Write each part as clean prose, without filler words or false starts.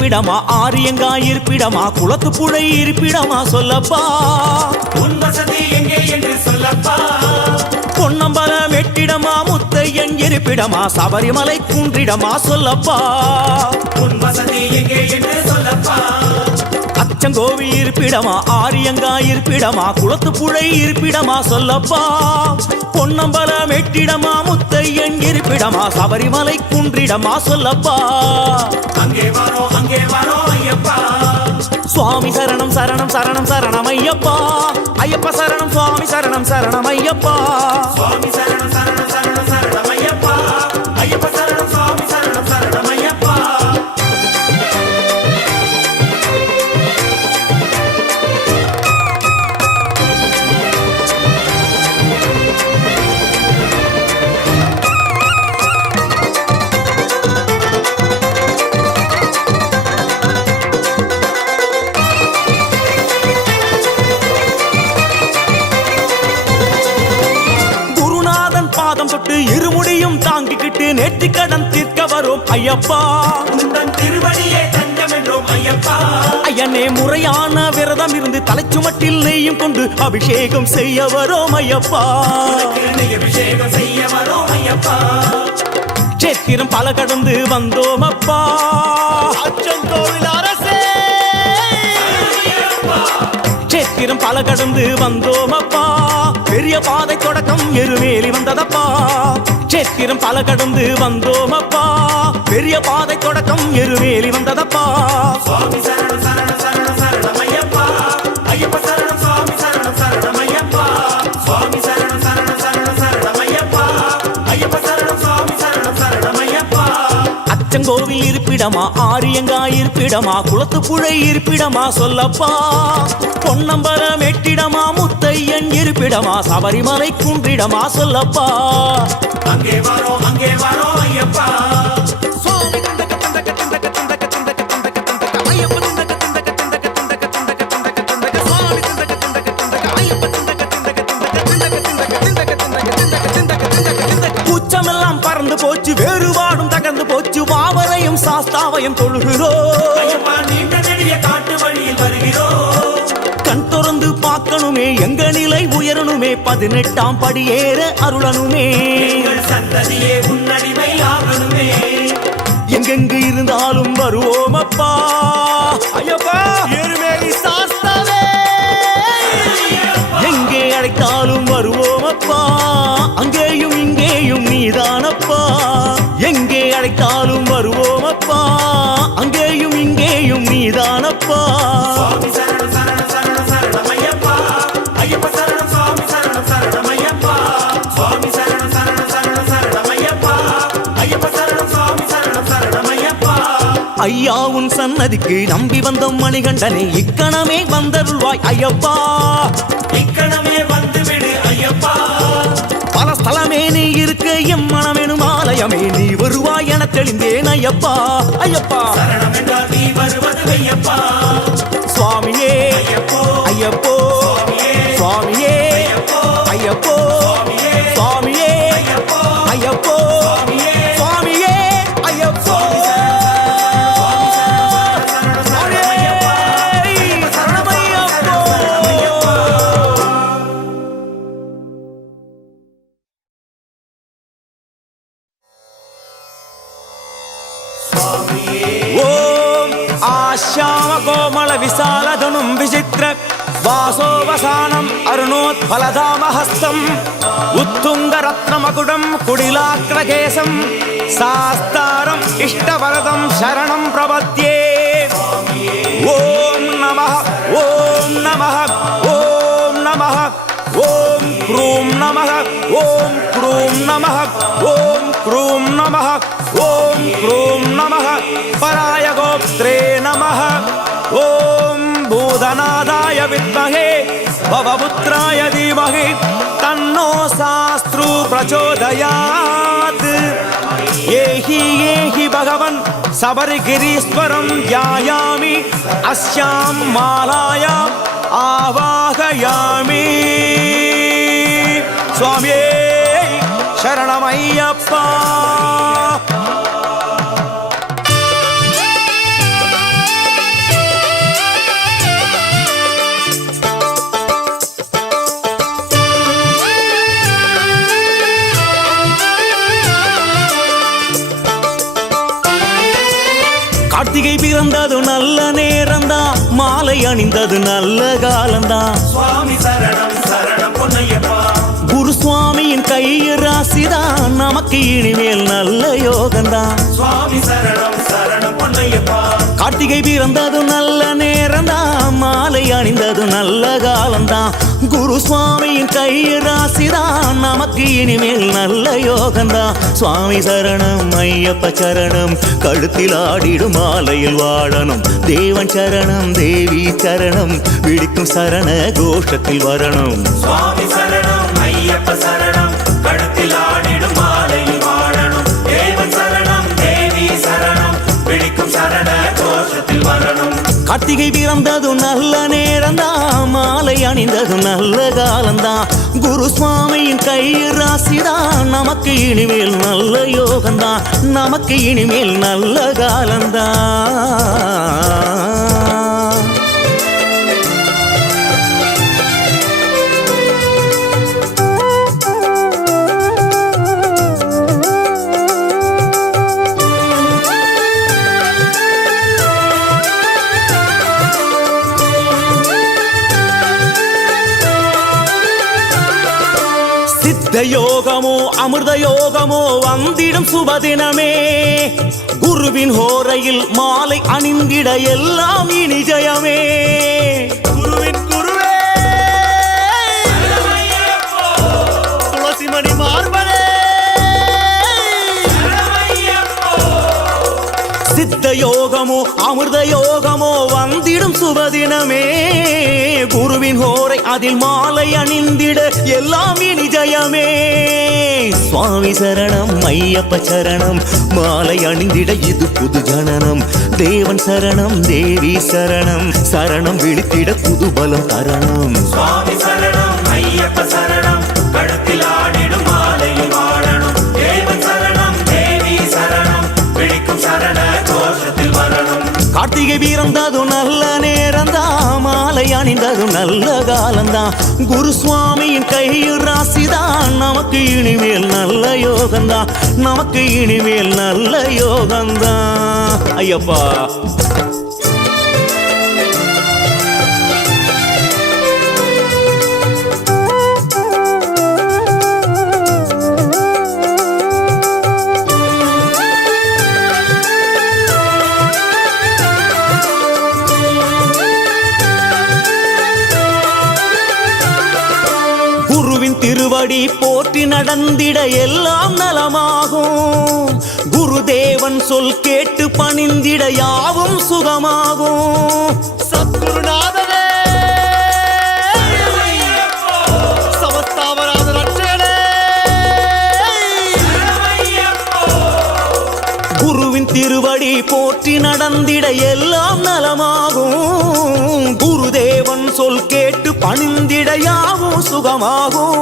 இருப்பிடமா ஆரியங்கா இருப்பிடமா குளத்து புழை இருப்பிடமா சொல்லப்பா உன் வசதி எங்கே என்று சொல்லப்பா பொன்னம்பலம் வெட்டிடமா முத்தையன் இருப்பிடமா சபரிமலை குன்றிடமா சொல்லப்பா உன் வசதி எங்கே என்று சொல்லப்பா அச்சங்கோவில் இருப்பிடமா ஆரியங்கா இருப்பிடமா குளத்து புழை இருப்பிடமா சொல்லப்பா பொன்னம்பலம் வெட்டிடமா முத்தையன் இருப்பிடமா சபரிமலை குன்றிடமா சொல்லப்பா அங்கே வாரோ ஐயப்பா சுவாமி சரணம் சரணம் சரணம் சரணம் ஐயப்பா ஐயப்ப சரணம் சுவாமி சரணம் சரணம் ஐயப்பா சுவாமி சரணம் சரணம் சரணம் சரணம் ஐயப்பா ஐயப்ப சரணம் சுவாமி சரணம் சரணம் ஐயப்பா இருமுடியும் தாங்கிக்கிட்டு நேர்த்தி கடன் தீர்க்க வரும் ஐயப்பா உந்தன் திருவடியே தஞ்சம் என்றோம் ஐயப்பா ஐயனே முறையான விரதம் இருந்து தலைச்சுமட்டில் நெய்யும் கொண்டு அபிஷேகம் செய்ய வரும் ஐயப்பா அபிஷேகம் செய்ய வரும் ஐயப்பா சேத்திரம் பல கடந்து வந்தோம் அப்பா அச்சங்கோவில் அரசே சேத்திரம் பல கடந்து வந்தோம் அப்பா பெரிய பாதை தொடக்கம் எருமேலி வந்ததப்பா சேத்திரம் பல கடந்து வந்தோம் அப்பா பெரிய பாதை தொடக்கம் எருமேலி வந்ததப்பா சுவாமி சரணம் சரணம் சரணம் சரணம் ஐயப்பா ஐயப்ப சரணம் சுவாமி சரணம் சரணம் ஐயப்பா சுவாமி சரணம் சரணம் சரணம் சரணம் ஐயப்பா ஐயப்ப சரணம் சுவாமி சரணம் சரணம் ஐயப்பா அச்சங்கோவில் இருப்பிடமா ஆரியங்கா இருப்பிடமா குளத்து புழை இருப்பிடமா சொல்லப்பா பொன்னம்பலம் வெட்டிடமா முத்தையன் இருப்பிடமா சபரிமலை குன்றிடமா சொல்லப்பா அங்கே வாரோ ஐயப்பா கூச்சமெல்லாம் பறந்து போச்சு வேறுபாடும் தகர்ந்து போச்சு வாவரையும் சாஸ்தாவையும் தொழுகிறோம் காட்டு வழியில் வருகிறோம் கண் திறந்து பார்க்கணுமே எங்க நிலை உயரணுமே 18ஆம் படியேற அருளனுமே சந்ததியே உன்னடிமை ஆகணுமே எங்கெங்கு இருந்தாலும் வருவோம் அப்பா ஐயப்பா எருமேலி சாஸ்தாவே எங்கே அழைத்தாலும் வருவோம் அப்பா அங்கேயும் இங்கேயும் நீதானப்பா எங்கே அழைத்தாலும் வருவோம் அப்பா அங்கேயும் இங்கேயும் நீதானப்பா சுவாமி சரணம் சரணம் சரணம் சரணம் ஐயப்பா ஐயப்ப சரணம் சுவாமி சரணம் சரணம் ஐயப்பா சுவாமி சரணம் சரணம் சரணம் சரணம் ஐயப்பா ஐயப்ப சரணம் சுவாமி சரணம் சரணம் ஐயப்பா ஐயா உன் சன்னதிக்கு நம்பி வந்தோம் மணிகண்டனே இக்கணமே வந்தருள்வாய் ஐயப்பா இக்கணமே வந்துவிடு ஐயப்பா பல ஸ்தலமே நீ இருக்க எம் மனமெனும் ஆலயமே நீ வருவாய் என தெளிந்தேன் ஐயப்பா ஐயப்பா சரணம் என்றால் நீ வருவது ஐயப்பா சுவாமியே ஐயப்போ ஐயப்போ சுவாமியே ஐயப்போ சுவாமியே ஐயப்போ சுவாமியே ஐயப்போ ஓம் ஆஷ்யாம கோமள விசாலதனும் விசித்திர வாசோவசானம் அருணோத்பலதாமஹஸ்தம் உத்துங்கரத்னமகுடம் குடிலாக்ரகேசம் சாஸ்தாரம் இஷ்டவரதம் சரணம் பிரபத்யே ஓம் நமः ஓம் நமः ஓம் நமः ஓம் க்ரூம் நமः ஓம் க்ரூம் நமः ஓம் க்ரூம் நமः ஓம் க்ரூம் நமः பராய கோப்த்ரே நமः ஓம் பூதநாதாய வித்மஹே பவபுத்ராய தீமஹி தன்னோ சாஸ்த்ரு பிரச்சோதயாத் ஏஹி ஏஹி பகவன் சபரிகிரீஸ்வரம் த்யாயாமி அஸ்யாம் மாலாயாம் ஆவாகயாமி சுவாமியே சரணமையப்பா கார்த்திகை பிறந்தது நல்ல நேரம்தான், மாலை அணிந்தது நல்ல காலம்தான். சுவாமி சரணம் சரணம் பொன்னையப்பா. குரு சுவாமியின் கையில் ராசிதான், நமக்கு இனிமேல் நல்ல யோகம்தான். சுவாமி சரணம் சரணம் பொன்னையப்பா. கார்த்திகை பிறந்தது நல்ல நேரம்தான், மாலை அணிந்தது நல்ல காலம்தான். குரு சுவாமியின் கையில் ராசிதான், நமக்கு இனிமேல் நல்ல யோகம்தான். சுவாமி சரணம் ஐயப்ப சரணம், கழுத்தில் ஆடிடும் மாலையில் வாழணும். தேவன் சரணம் தேவி சரணம், விழிக்கும் சரண கோஷத்தில் வரணும். சுவாமி சரணம் ஐயப்ப சரணம், கழுத்தில் ஆடிடும் மாலையில் வாழணும். தேவன் சரணம் தேவி சரணம், பிடிக்கும் சரண கோஷத்தில் வரணும். கார்த்திகை பிறந்தது நல்ல நேரம்தான், மாலை அணிந்தது நல்ல காலம்தான். குரு சுவாமியின் கையில் ராசிதான், நமக்கு இனிமேல் நல்ல யோகம்தான். நமக்கு இனிமேல் நல்ல காலம்தான். சித்த யோகமோ அமிர்த யோகமோ வந்திடும் சுபதினமே, குருவின் ஹோரையில் மாலை அணிந்திட எல்லாம் இனி ஜெயமே. குருவின் குருவே துளசிமணி மார்பனே, சித்த யோகமோ அமிர்த யோகமோ வந்திடும் சுபதினமே, குருவின் ஹோரை அதில் மாலை அணிந்திட எல்லாம் இனி ஜெயமே. சுவாமி சரணம் ஐயப்ப சரணம், மாலை அணிந்திட இது புது ஜனனம். தேவன் சரணம் தேவி சரணம், சரணம் விழித்திட புது பலம் தரணம். சுவாமி சரணம் ஐயப்ப சரணம், கழுத்தில் ஆடிடும் மாலையில் வாழணும். தேவன் சரணம் தேவி சரணம், பிடிக்கும் சரண கோஷத்தில் வரணும். கார்த்திகை பிறந்தது நல்ல நேரம்தான், மாலை அணிந்தது நல்ல காலம்தான். குரு சுவாமியின் கையில் ராசிதான், நமக்கு இனிமேல் நல்ல யோகம்தான். நமக்கு இனிமேல் நல்ல யோகம்தான். ஐயப்பா திருவடி போற்றி நடந்திட எல்லாம் நலமாகும். குருதேவன் சொல் கேட்டு பணிந்திட யாவும் சுகமாகும். சத்குருநாதனே சமஸ்தாவராத ரட்சகனே, குருவின் திருவடி போற்றி நடந்திட எல்லாம் நலமாகும். குருதேவன் சொல் கேட்டு பணிந்திட யாவும் சுகமாகும்.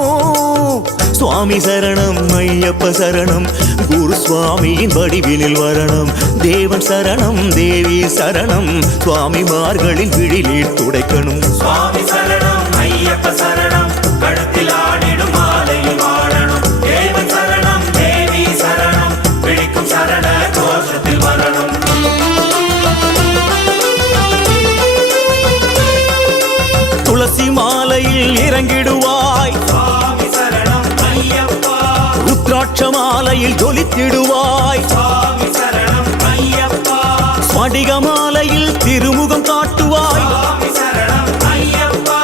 சுவாமி சரணம் ஐயப்ப சரணம், குரு சுவாமியின் வடிவினில் வரணும். தேவன் சரணம் தேவி சரணம், சுவாமிமார்களின் விழிநீர் துடைக்கணும். சுவாமி சரணம் ஐயப்ப சரணம், கழுத்தில் ஆடிடும் மாலையில் வாழணும். தேவன் சரணம் தேவி சரணம், பிடிக்கும் சரண கோஷத்தில் வரணும். துளசி மாலையில் இறங்கிடுவாய், சுவாமி சரணம் ஐயப்பா. ருத்ராட்ச மாலையில் ஜொலித்திடுவாய், சுவாமி சரணம் ஐயப்பா. ஸ்படிக மாலையில் திருமுகம் காட்டுவாய், சுவாமி சரணம் ஐயப்பா.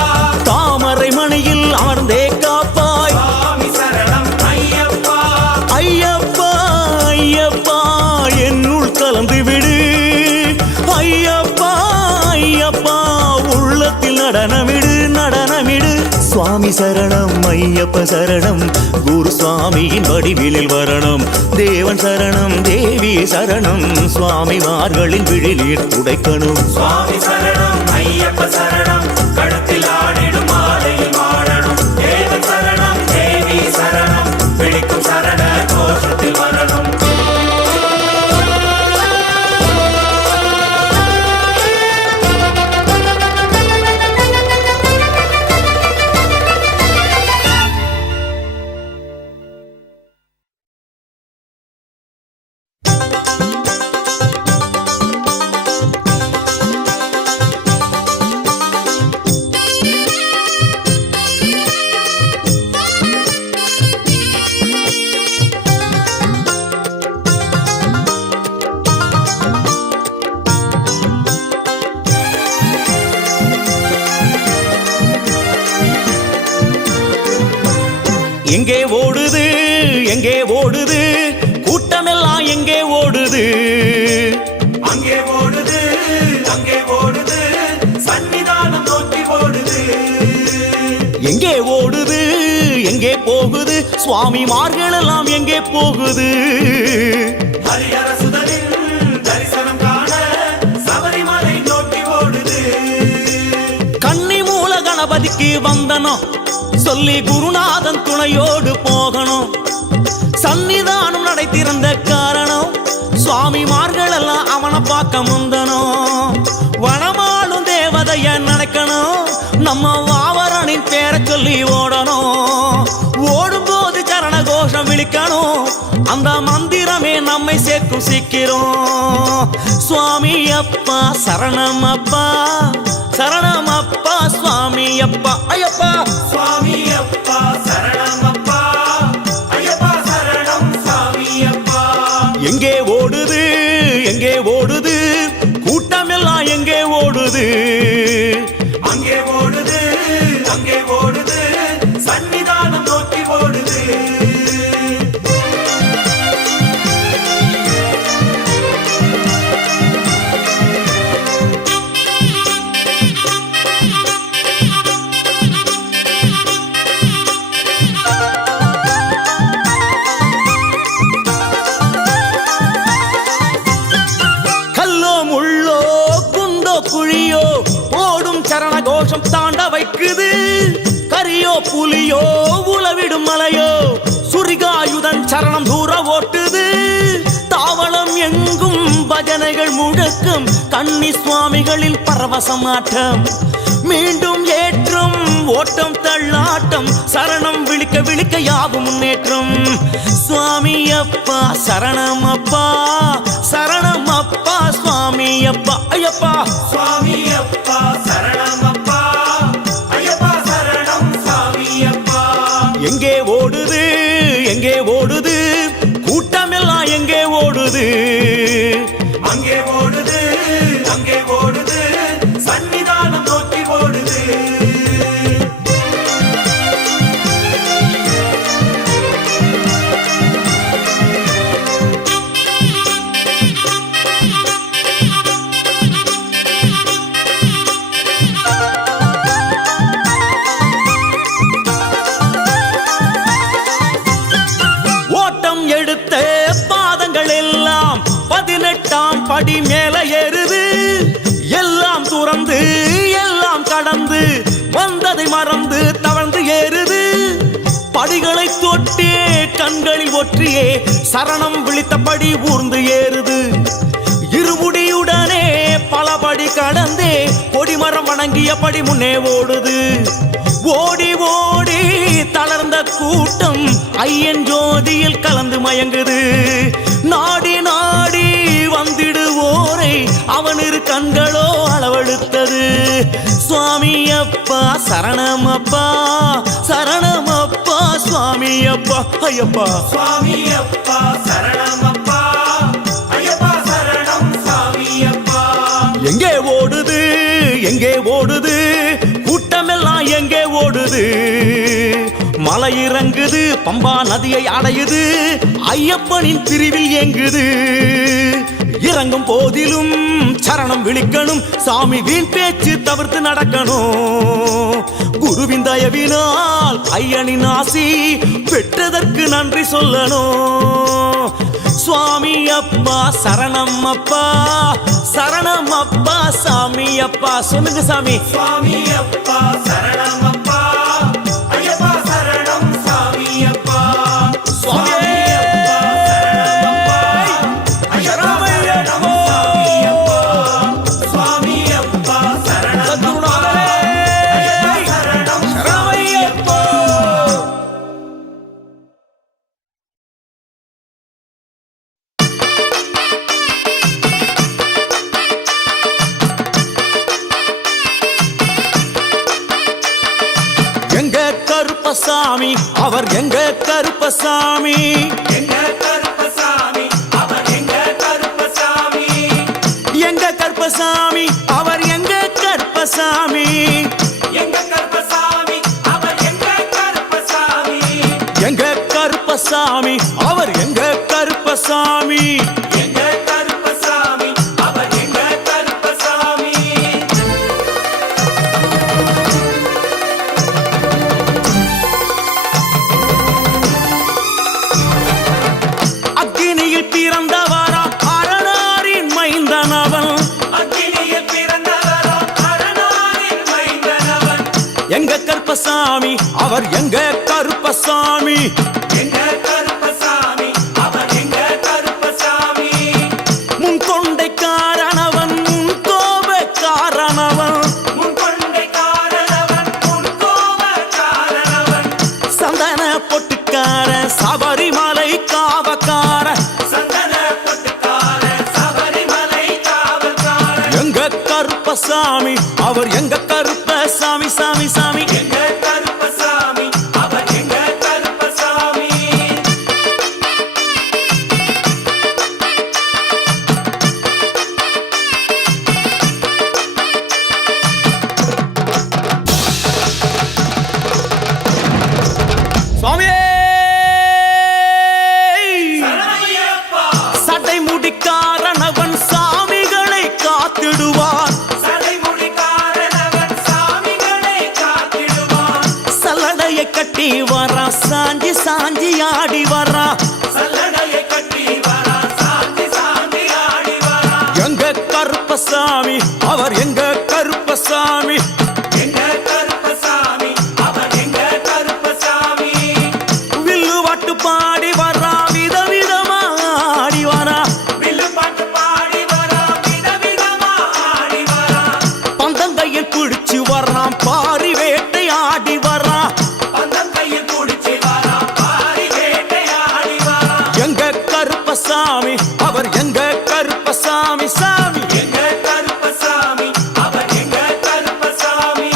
தாமரை மணியில் அமர்ந்தே காப்பாய். சுவாமி சரணம் ஐயப்பா. ஐயப்பா ஐயப்பா என்னுள் கலந்து விடு. ஐயப்பா ஐயப்பா உள்ளத்தில் நடனமிடு நடனமிடு. சுவாமி சரணம் ஐயப்ப சரணம், குரு சுவாமியின் வடிவிலில் வரணும். தேவன் சரணம் தேவி சரணம், சுவாமிமார்களின் விழிநீர் துடைக்கணும். சுவாமி சரணம் ஐயப்ப சரணம், கழுத்தில் ஆடிடும் மாலையில் வாழணும். தேவன் சரணம் தேவி சரணம், பிடிக்கும் சரண கோஷத்தில் வரணும். எங்கே ஓடுது எங்கே ஓடுது கூட்டமெல்லாம் எங்கே ஓடுது அங்கே ஓடுது அங்கே ஓடுது சன்னிதானம் நோக்கி ஓடுது எங்கே ஓடுது எங்கே போகுது சுவாமிமார்கள் எல்லாம் எங்கே போகுது ஹரிஹர சுதனின் தரிசனம் காண சபரிமலை நோக்கி ஓடுது கன்னி மூல கணபதிக்கு வந்தனம் சொல்லி குருநாதன் துணையோடு போகணும் சன்னிதானம் நடை திறந்த காரணம் சுவாமிமார்கள் எல்லாம் அவனை பார்க்க முந்தனும் வனமாளும் தேவதைய நினைக்கணும் நம்ம வாவரனின் பேரை சொல்லி ஓடணும் ஓடும்போது சரண கோஷம் விழிக்கணும் அந்த மந்திரமே நம்மை சேர்க்கும் சீக்கிரம் சுவாமி அப்பா சரணம் அப்பா சரணம் அப்பா சுவாமி அப்பா ஐயப்பா சுவாமி அப்பா சரணம் அப்பா ஐயப்பா சரணம் சுவாமி அப்பா எங்கே ஓடுது எங்கே ஓடுது கூட்டமெல்லாம் எங்கே ஓடுது அங்கே ஓடுது அங்கே ஓடுது சன்னிதானம் நோக்கி ஓடுது கல்லோ முள்ளோ குண்டோ குழியோ ஓடும் சரண கோஷம் தாண்ட வைக்குது கரியோ புலியோ உளவிடும் மலையோ சுரிகாயுதன் சரணம் தூர ஓட்டுது தாவளம் எங்கும் பஜனைகள் முழக்கம் கன்னி சுவாமிகளில் பரவசமாட்டம் மீண்டும் ஏற்றம் ஓட்டம் தள்ளாட்டம் சரணம் விழிக்க விழிக்க யாவும் முன்னேற்றம் சுவாமி அப்பா சரணம் அப்பா சரணம் அப்பா சுவாமி அப்பா ஐயப்பா சுவாமி அப்பா சரணம் அப்பா ஐயப்பா சரணம் சுவாமி அப்பா எங்கே ஓடுது எங்கே ஓடுது கூட்டமெல்லாம் எங்கே ஓடுது அங்கே ஓடுது அங்கே ஓடுது சன்னிதானம் நோக்கி ஓடுது ஓட்டம் எடுத்த பாதங்கள் எல்லாம் 18ஆம் படி மேல ஏறுது எல்லாம் துறந்து எல்லாம் கடந்து வந்ததை மறந்து தவழ்ந்து ஏறுது படிகளை தொட்டே கண்களில் ஒற்றியே சரணம் விழித்தபடி ஊர்ந்து ஏறுது இருமுடியுடனே பலபடி கடந்தே கொடிமரம் வணங்கியபடி முன்னே ஓடுது ஓடி ஓடி தளர்ந்த கூட்டம் ஐயன் ஜோதியில் கலந்து மயங்குது நாடி நாடி வந்திடுவோரை அவன் இரு கண்களோ அளவெடுத்தது சுவாமி அப்பா சரணம் அப்பா சரணம் அப்பா சுவாமி அப்பா ஐயப்பா சுவாமி அப்பா சரணம் அப்பா ஐயப்பா சரணம் சுவாமி அப்பா எங்கே ஓடுது எங்கே ஓடுது கூட்டமெல்லாம் எங்கே ஓடுது மலை இறங்குது பம்பா நதியை அடையுது ஐயப்பனின் பிரிவில் ஏங்குது இறங்கும் போதிலும் சரணம் விழிக்கணும் சாமி வீண் பேச்சு தவிர்த்து நடக்கணும் குருவின் தயவினால் ஐயனின் ஆசி பெற்றதற்கு நன்றி சொல்லணும் சுவாமி அப்பா சரணம் அப்பா சரணம் அப்பா சாமி அப்பா சொல்லுங்க சாமி சுவாமி அப்பா சரணம் அப்பா ஐயப்பா சரணம் சுவாமி அப்பா சுவாமி அப்பா சரணம் அப்பா ஐயப்பா சரணம் சுவாமி அப்பா சுவாமி அப்பா சரணம் அப்பா ஐயப்பா சரணம் சுவாமி அப்பா எங்க கருப்பசாமி அவர் எங்க கருப்பசாமி எங்க கருப்பசாமி அவர் எங்க கருப்பசாமி எங்க கருப்பசாமி அவர் எங்க கருப்பசாமி எங்க கருப்பசாமி அவர் எங்க கருப்பசாமி எங்க கருப்பசாமி. எங்க கருப்பசாமி, அவர் எங்க கருப்பசாமி. அக்கினியில் பிறந்தவரா அரணாரின் மைந்தனவன். அக்கினியில் பிறந்தவரா அரணாரின் மைந்தனவன். எங்க கருப்பசாமி, அவர் எங்க கருப்பசாமி. எங்க கருப்பசாமி, அவர் எங்க கருப்பசாமி. முன் கொண்டை காரணவன், முன் கோப காரணவன். முன் கொண்டை காரணவன், முன் கோப காரணவன். சந்தன பொட்டுக்கார சபரிமலை காவக்கார. சந்தன பொட்டுக்கார சபரிமலை காவல்கார. எங்க கருப்பசாமி, அவர் எங்க கருப்பசாமி. சாமி சாமி எங்க கருப்பசாமி, அவர் எங்க கருப்பசாமி. சுவாமியே. சரணமையப்பா. சட்டை முடிக்காரணவன் சாமிகளை காத்திடுவான். சடைமுடி காரணவன் சாமிகளை காத்திடுவான். சல்லடையை கட்டி வரா, சாஞ்சி சாஞ்சி ஆடி வரா. சல்லடையை கட்டி வரா, சாந்தி சாந்தி ஆடி வரா. எங்க கருப்பசாமி, அவர் எங்க கருப்பசாமி. எங்க கருப்பசாமி, அவர் எங்க கருப்பசாமி. வில்லு வாட்டு பாடி வரா, விதவிதமா ஆடி வரா. வில்லு பாட்டு பாடி வரா, விதவிதமா ஆடி வரா. பந்தங்கையில் பிடிச்சு வர்றான், பாரி வேட்டை ஆடி வரா. பந்தங்கையில் புடிச்சு வரா, பாரி வேட்டையாடி வரா. எங்க கருப்பசாமி, அவர் எங்க கருப்பசாமி. சாமி எங்க கருப்பசாமி, அவர் எங்க கருப்பசாமி.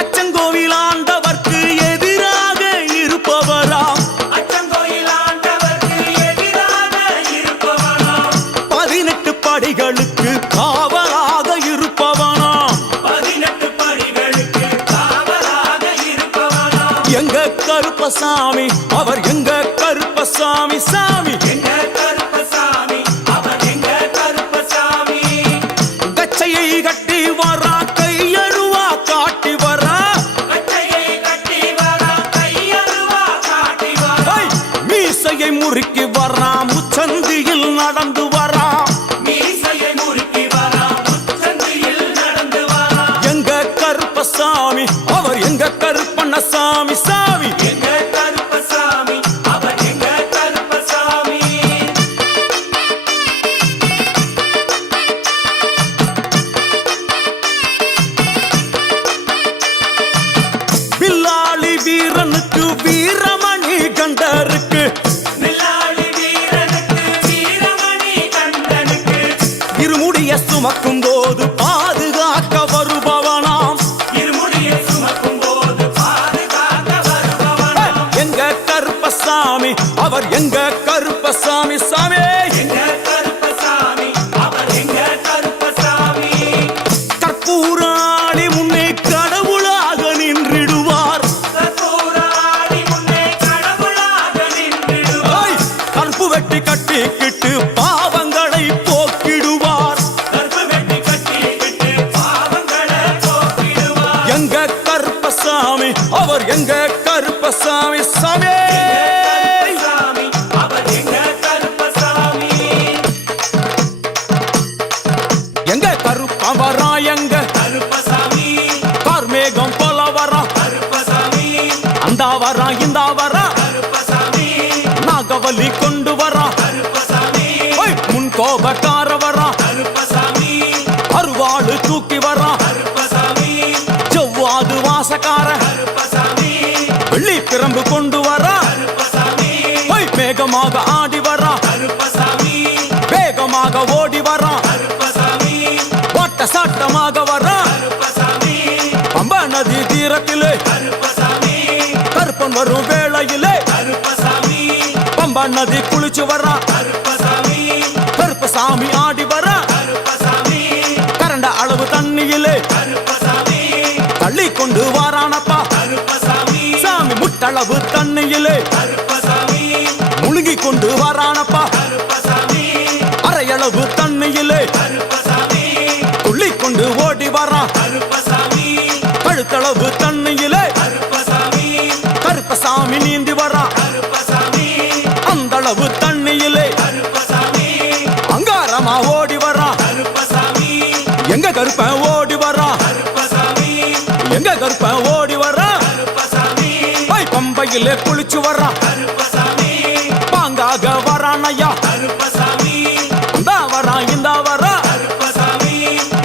அச்சங்கோவில் ஆண்டவர்க்கு எதிராக இருப்பவராம். அச்சங்கோயில் ஆண்டவர்க்கு எதிராக இருப்பவனாம். 18 படிகளுக்கு காவலாக இருப்பவனாம். 18 படிகளுக்கு காவலாக இருப்பவனாம். எங்க கருப்பசாமி, அவர் எங்க கருப்பசாமி. சாமி எங்க கருப்பசாமி, அவர் எங்க கருப்பசாமி. கச்சையை கட்டி வரா, கையழுவா காட்டி வரா. கட்டையை கட்டி வரா, கையருவா காட்டி வரா. ஐ! மீசையை முறுக்கி வரா, முச்சந்தியில் நடந்து வரா. மீசையை முறுக்கி வரா, முச்சந்தியில் நடந்து வரா. எங்க கருப்பசாமி, அவர் எங்க கருப்பண்ணசாமி. சாமி எங்க கருப்பசாமி, அவர் எங்க கருப்பசாமி. வில்லாளி வீரனுக்கு வீரமணி கண்டருக்கு. நில்லாளி வீரனுக்கு வீரமணி கண்டனுக்கு. இருமுடிய சுமக்கும் போது பாதுகாக்க வருபவனாம். இருமுடியை சுமக்கும் போது பாதுகாக்க வருபவனாம். எங்க கருப்பசாமி, அவர் எங்க கருப்பசாமி. சாமி எங்க கருப்பசாமி, அவர் எங்க கருப்பசாமி. கற்பூராளி முன்னே கடவுளாக நின்றிடுவார். கற்பூராடி முன்னே கடவுளாக நின்றிடுவார். ஐ! கற்பு வெட்டி கட்டிக்கிட்டு பாவங்களை போக்கிடுவார். கற்பு வெட்டி கட்டிக்கிட்டு பாவங்களை போக்கிடுவார். எங்க கருப்பசாமி, அவர் எங்க கருப்பசாமி. சாமி கருப்பசாமி, அவர் எங்க கருப்பசாமி. எங்க கருப்பன் வரா, எங்க கருப்பசாமி, கார்மேகம் போல வரா. கருப்பசாமி, அந்த வரா, இந்த வரா. கருப்பசாமி, நாகவலி கொண்டு வரா. கருப்பசாமி, ஐ! முன் கோபக்கார வரா. கருப்பசாமி, அருவாளு தூக்கி வரா. கருப்பசாமி, செவ்வாது வாசக்கார. கருப்பசாமி, வெள்ளி பிரம்பு கொண்டு வரா. கருப்பசாமி, ஐ! வேகமாக ஆடி வரா. கருப்பசாமி, வேகமாக ஓடி வரா. கருப்பசாமி, ஓட்ட சாட்டமாக வரா. கருப்பசாமி, பம்பா நதி தீரத்திலே கருப்பசாமி, கருப்பன் வரும் வேளையிலே கருப்பசாமி, பம்பா நதி குளிச்சு வரா. கருப்பசாமி, கருப்பசாமி ஆடி வரா. கருப்பசாமி, கரண்ட அளவு தண்ணியிலே கருப்பசாமி, கொண்டு வாரானப்பா கருப்பசாமி சாமி முட்டளவு தண்ணியிலே கருப்பசாமி முழுகி கொண்டு வாரானப்பா கருப்பசாமி அரையளவு தண்ணியிலே கருப்பசாமி துள்ளி கொண்டு ஓடி வரான் கருப்பசாமி கழுத்தளவு தண்ணியிலே கருப்பசாமி கருப்பசாமி நீந்தி வரான் கருப்பசாமி அந்தளவு தண்ணியிலே கருப்பசாமி அங்காரமா ஓடி வரான் கருப்பசாமி எங்க கருப்பன் ஓடி வரான் கருப்பசாமி எங்க கருப்பன் ஓடி வரான் கருப்பசாமி பம்பையிலே குளிச்சு வரான் கருப்பசாமி பாங்காக வரான் ஐயா கருப்பசாமி இந்தா வரான் இந்தா வரான் கருப்பசாமி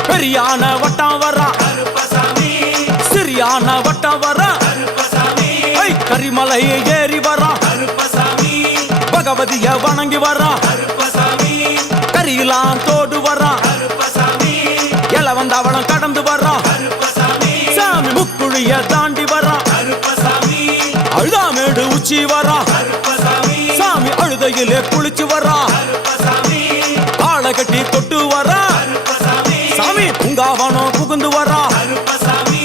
பெரியான வட்டம் வரான் கருப்பசாமி சிறியான வட்டம் வரான் கருப்பசாமி கரிமலை ஏறி வரான் கருப்பசாமி பகவதிய வணங்கி வரான் கருப்பசாமி கரியெல்லாம் தோடு வரான் கருப்பசாமி இளவந்தவளம் கடந்து வரான் கருப்பசாமி சாமி முக்குழிய தாண்டி வரான் கருப்பசாமி அழுதாமேடு உச்சி வரான் கருப்பசாமி சாமி அழுதையிலே குளிச்சு வரான் கருப்பசாமி ஆளை கட்டி தொட்டு வரான் கருப்பசாமி சாமி பூங்காவனம் புகுந்து வரான் கருப்பசாமி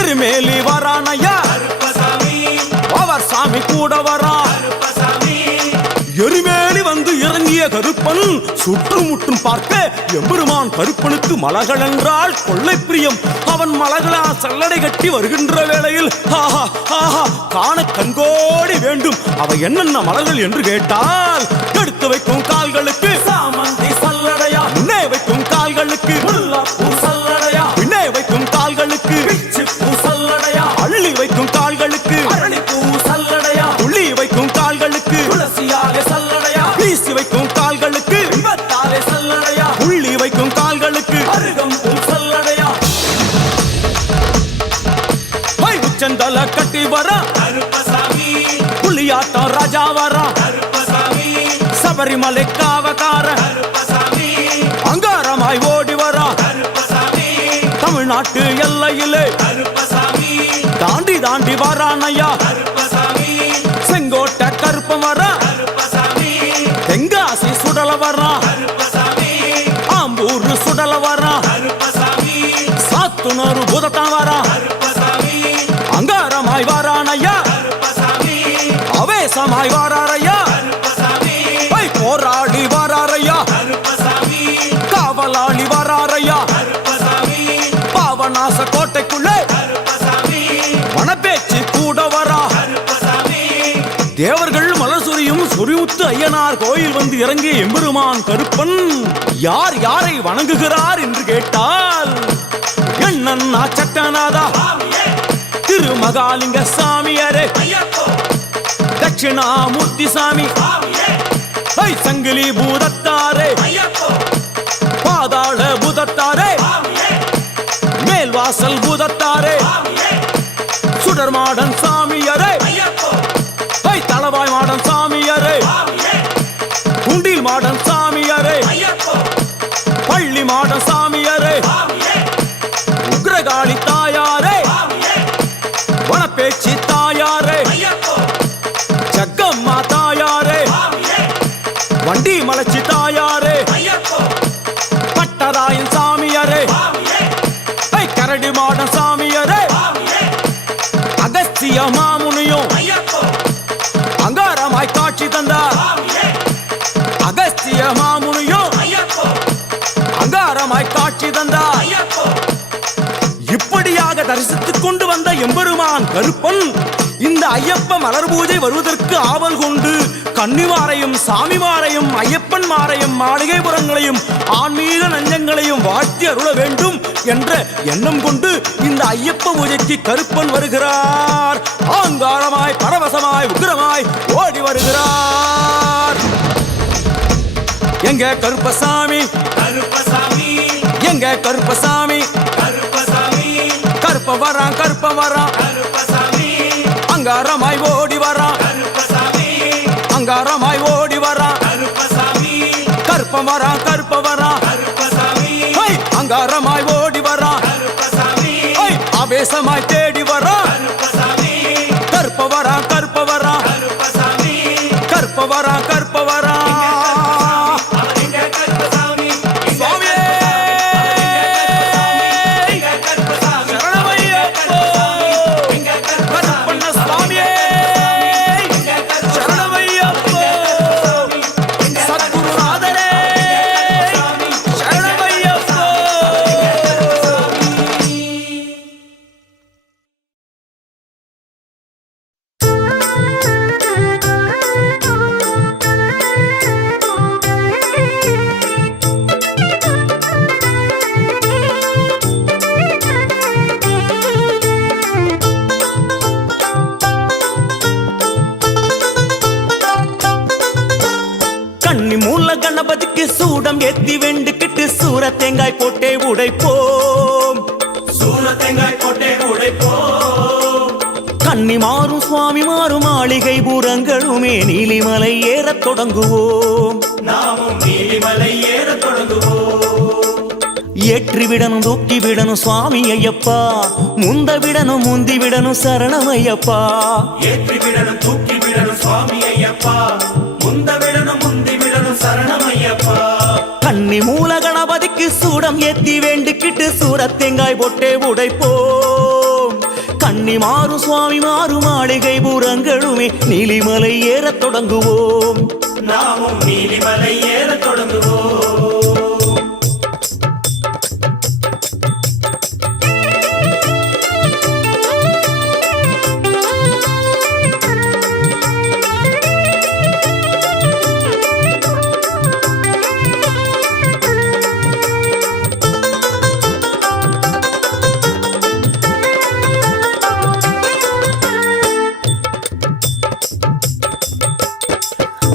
எருமேலி வரான் ஐயா கருப்பசாமி அவர் சாமி கூட வரான் கருப்பசாமி எருமேலி வந்து இறங்கிய கருப்பன் சுற்றுமுற்றும் பார்க்க எம்பெருமான் கருப்பனுக்கு மலர்கள் என்றால் கொள்ளை பிரியம். அவன் மலகளா சல்லடை கட்டி வருகின்ற வேளையில் ஆஹா ஆஹா காண கண்கோடி வேண்டும். அவை என்னென்ன மலர்கள் என்று கேட்டால் எடுத்து வைக்கும் கால்களுக்கு சாமந்தி சல்லடையா, முன்னே வைக்கும் கால்களுக்கு முல்லைப்பூ சல்லடையா, பின்னே வைக்கும் கால்களுக்கு பிச்சிப்பூ சல்லடையா, அள்ளி வைக்கும் கால்களுக்கு அரளிப்பூ சல்லடையா, துள்ளி வைக்கும் கால்களுக்கு துளசியாலே சல்லடையா, வீசி வைக்கும் கால்களுக்கு விபத்தாலே சல்லடையா, உள்ளி வைக்கும் கால்களுக்கு அருகம்பூ சல்லடையா. உச்சந்தல கட்டி வர கருப்பசாமி, புலியாட்டம் ராஜா வர கருப்பசாமி, சபரிமலை காவக்கார கருப்பசாமி, அங்காரமாய் ஓடி வர கருப்பசாமி, தமிழ்நாட்டு எல்லையிலே கருப்பசாமி, தாண்டி தாண்டி வரானையா. கருப்பசாமி, செங்கோட்டை கருப்பம் வர கருப்பசாமி, தெங்காசி சுடல வர கருப்பசாமி, ஆம்பூர் சுடல வர கருப்பசாமி, சாத்துனூர் புதத்தான் வர கருப்பசாமி, அங்காரமாய் வரானையா. கருப்பசாமி, அவேசமாய் வராரையா, கருப்பசாமி, போராடி வராரையா, கருப்பசாமி, காவலாளி வராரையா. கருப்பசாமி, பாவநாச கோட்டைக்குள்ளே கருப்பசாமி, வனப்பேச்சு கூட வரா. கருப்பசாமி, தேவர்கள் மலர் சொரியும் சொரிமுத்து ஐயனார் கோயில் வந்து இறங்கிய எம்பெருமான் கருப்பன் யார் யாரை வணங்குகிறார் என்று கேட்டால் என்னன்னா சட்டநாதா, சாமியே, திருமகாலிங்க சாமியாரே, ஐயப்போ, தட்சிணாமூர்த்தி சாமி, சாமியே, சங்கிலி பூதத்தாரே, ஐயப்போ, பாதாள பூதத்தாரே, சாமியே, மேல்வாசல் பூதத்தாரே, சாமியே, சுடர்மாடன் சாமியாரே, ஐயப்போ, தளவாய் மாடன் சாமியாரே, சாமியே, குண்டில் மாடன் சாமியாரே, ஐயப்போ, பள்ளி மாடன் சாமியாரே, சாமியே, உக்ரகாளி தாயாரே, சாமியே, வனப்பேச்சி தாயாரே, ஐயப்போ, ஜக்கம்மா தாயாரே, சாமியே, வண்டி மலச்சி தாயாரே, ஐயப்போ, பட்டராயன் சாமியாரே, சாமியே, கரடி மாடன் சாமியாரே, சாமியே, அகஸ்திய மாமுனியும் ஐயப்போ, அங்காரமாய் காட்சி தந்தார். சாமியே, அகஸ்திய மாமுனியும் ஐயப்போ, அங்காரமாய் காட்சி தந்தார். ஐயப்போ, இப்படியாக தரிசித்துக் கொண்டு வந்த எம்பெருமான் கருப்பன் இந்த ஐயப்ப மலர் பூஜை வருவதற்கு ஆவல் கொண்டு கன்னிமாரையும் சாமிமாரையும் ஐயப்பன் மாரையும் மாளிகைபுரங்களையும் ஆன்மீக நஞ்சங்களையும் வாழ்த்தி அருள வேண்டும் என்ற எண்ணம் கொண்டு இந்த ஐயப்ப பூஜைக்கு கருப்பன் வருகிறார். ஆங்காரமாய் பரவசமாய் உக்கிரமாய் ஓடி வருகிறார். எங்க கருப்பசாமி, கருப்பசாமி, எங்க கருப்பசாமி, கருப்பசாமி, கருப்ப வரான் கருப்ப வரான், கருப்பசாமி, அங்காரமாய் ஓடி வரான், கருப்பசாமி, அங்காரமாய் ஓடி வரான், கருப்பசாமி, கருப்ப வரான் கருப்ப வரான், கருப்பசாமி, அங்காரமாய் ஓடி வரான், கருப்பசாமி, ஆவேசமாய் தேடி வரான், கருப்பசாமி, கருப்ப வரான் கருப்ப வரான், கருப்பசாமி, கருப்ப வரான் கருப்ப வரான். அவர் எங்க கருப்பசாமி, சுவாமியே எங்க கருப்பசாமி, சரணமையப்பா. ஏத்தி வெண்டுக்கிட்டு சூர தேங்காய் போட்டே உடைப்போம். சூர தேங்காய் போட்டே உடைப்போம். கன்னி மாறும் சுவாமி மாறும் மாளிகை பூரங்களுமே நீலிமலை ஏறத் தொடங்குவோம். நாமும் நீலிமலை ஏறத் தொடங்குவோம். ஏற்றி விடணும் தூக்கி விடணும் சுவாமி ஐயப்பா, முந்த விடணும் முந்தி விடணும் சரணம் ஐயப்பா. ஏற்றி விடணும் தூக்கி விடணும் சுவாமி ஐயப்பா, முந்த விடணும் முந்தி விடணும் சரணம் ஐயப்பா. கன்னி மூல கணபதிக்கு சூடம் ஏத்தி வேண்டிக்கிட்டு சூர தேங்காய் போட்டே உடைப்போம். கன்னி மாறும் சுவாமி மாறும் மாளிகை பூரங்களுமே நீலிமலை ஏறத் தொடங்குவோம். நாமும் நீலிமலை ஏறத் தொடங்குவோம்.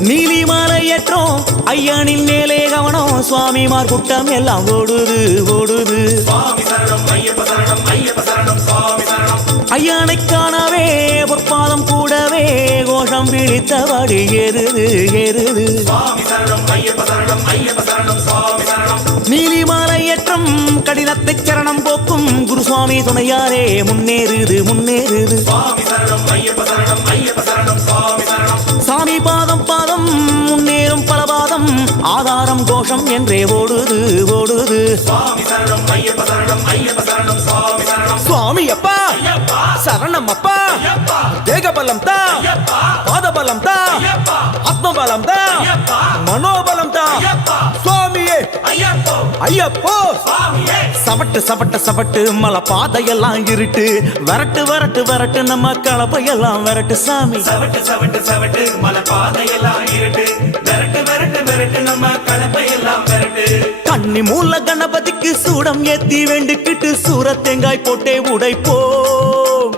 நீலிமலை ஏற்றோம் ஐயனின் மேலே கவனம், சுவாமிமார் கூட்டம் எல்லாம் ஓடுது ஓடுது. சுவாமி சரணம் ஐயப்ப சரணம் ஐயப்ப சரணம் சுவாமி சரணம். ஐயனை காணவே பொற்பாதம் கூடவே கோஷம் பிடித்தபடி ஏறுது ஏறுது. சுவாமி சரணம் ஐயப்ப சரணம் ஐயப்ப சரணம் சுவாமி சரணம். நீலிமலை ஏற்றம் கடினத்தை சரணம் போக்கும் குருசுவாமி துணையாரே முன்னேறுது முன்னேறுது. சுவாமி சரணம் ஐயப்ப சரணம் ஐயப்ப சரணம் சுவாமி சரணம். சாமி பாதம் பாதம் முன்னேறும் பலபாதம் ஆதாரம் கோஷம் என்றே ஓடுது ஓடுது. சுவாமி சரணம் ஐயப்ப சரணம் ஐயப்ப சரணம் சுவாமி சரணம். சுவாமி அப்பா ஐயப்பா சரணம் அப்பா, ஐயப்பா தேகபலம் தா, ஐயப்பா பாதபலம் தா, ஐயப்பா ஆத்மபலம் தா, ஐயப்பா மனோபலம் தா. ஐயப்பா சுவாமியே ஐயப்போ ஐயப்போ சுவாமியே. சவட்டு சவட்டு சவட்டு மலை பாதையெல்லாம் இருட்டு, வரட்டு வரட்டு வரட்டு நம்ம கலப்பையெல்லாம் வரட்டு சாமி. சவட்டு சவட்டு சவட்டு மலை பாதையெல்லாம் இருட்டு, விரட்டு விரட்டு விரட்டு நம்ம கலப்பையெல்லாம் விரட்டு. கன்னி மூல கணபதிக்கு சூடம் ஏத்தி வேண்டுக்கிட்டு சூர தேங்காய் போட்டே உடைப்போம்.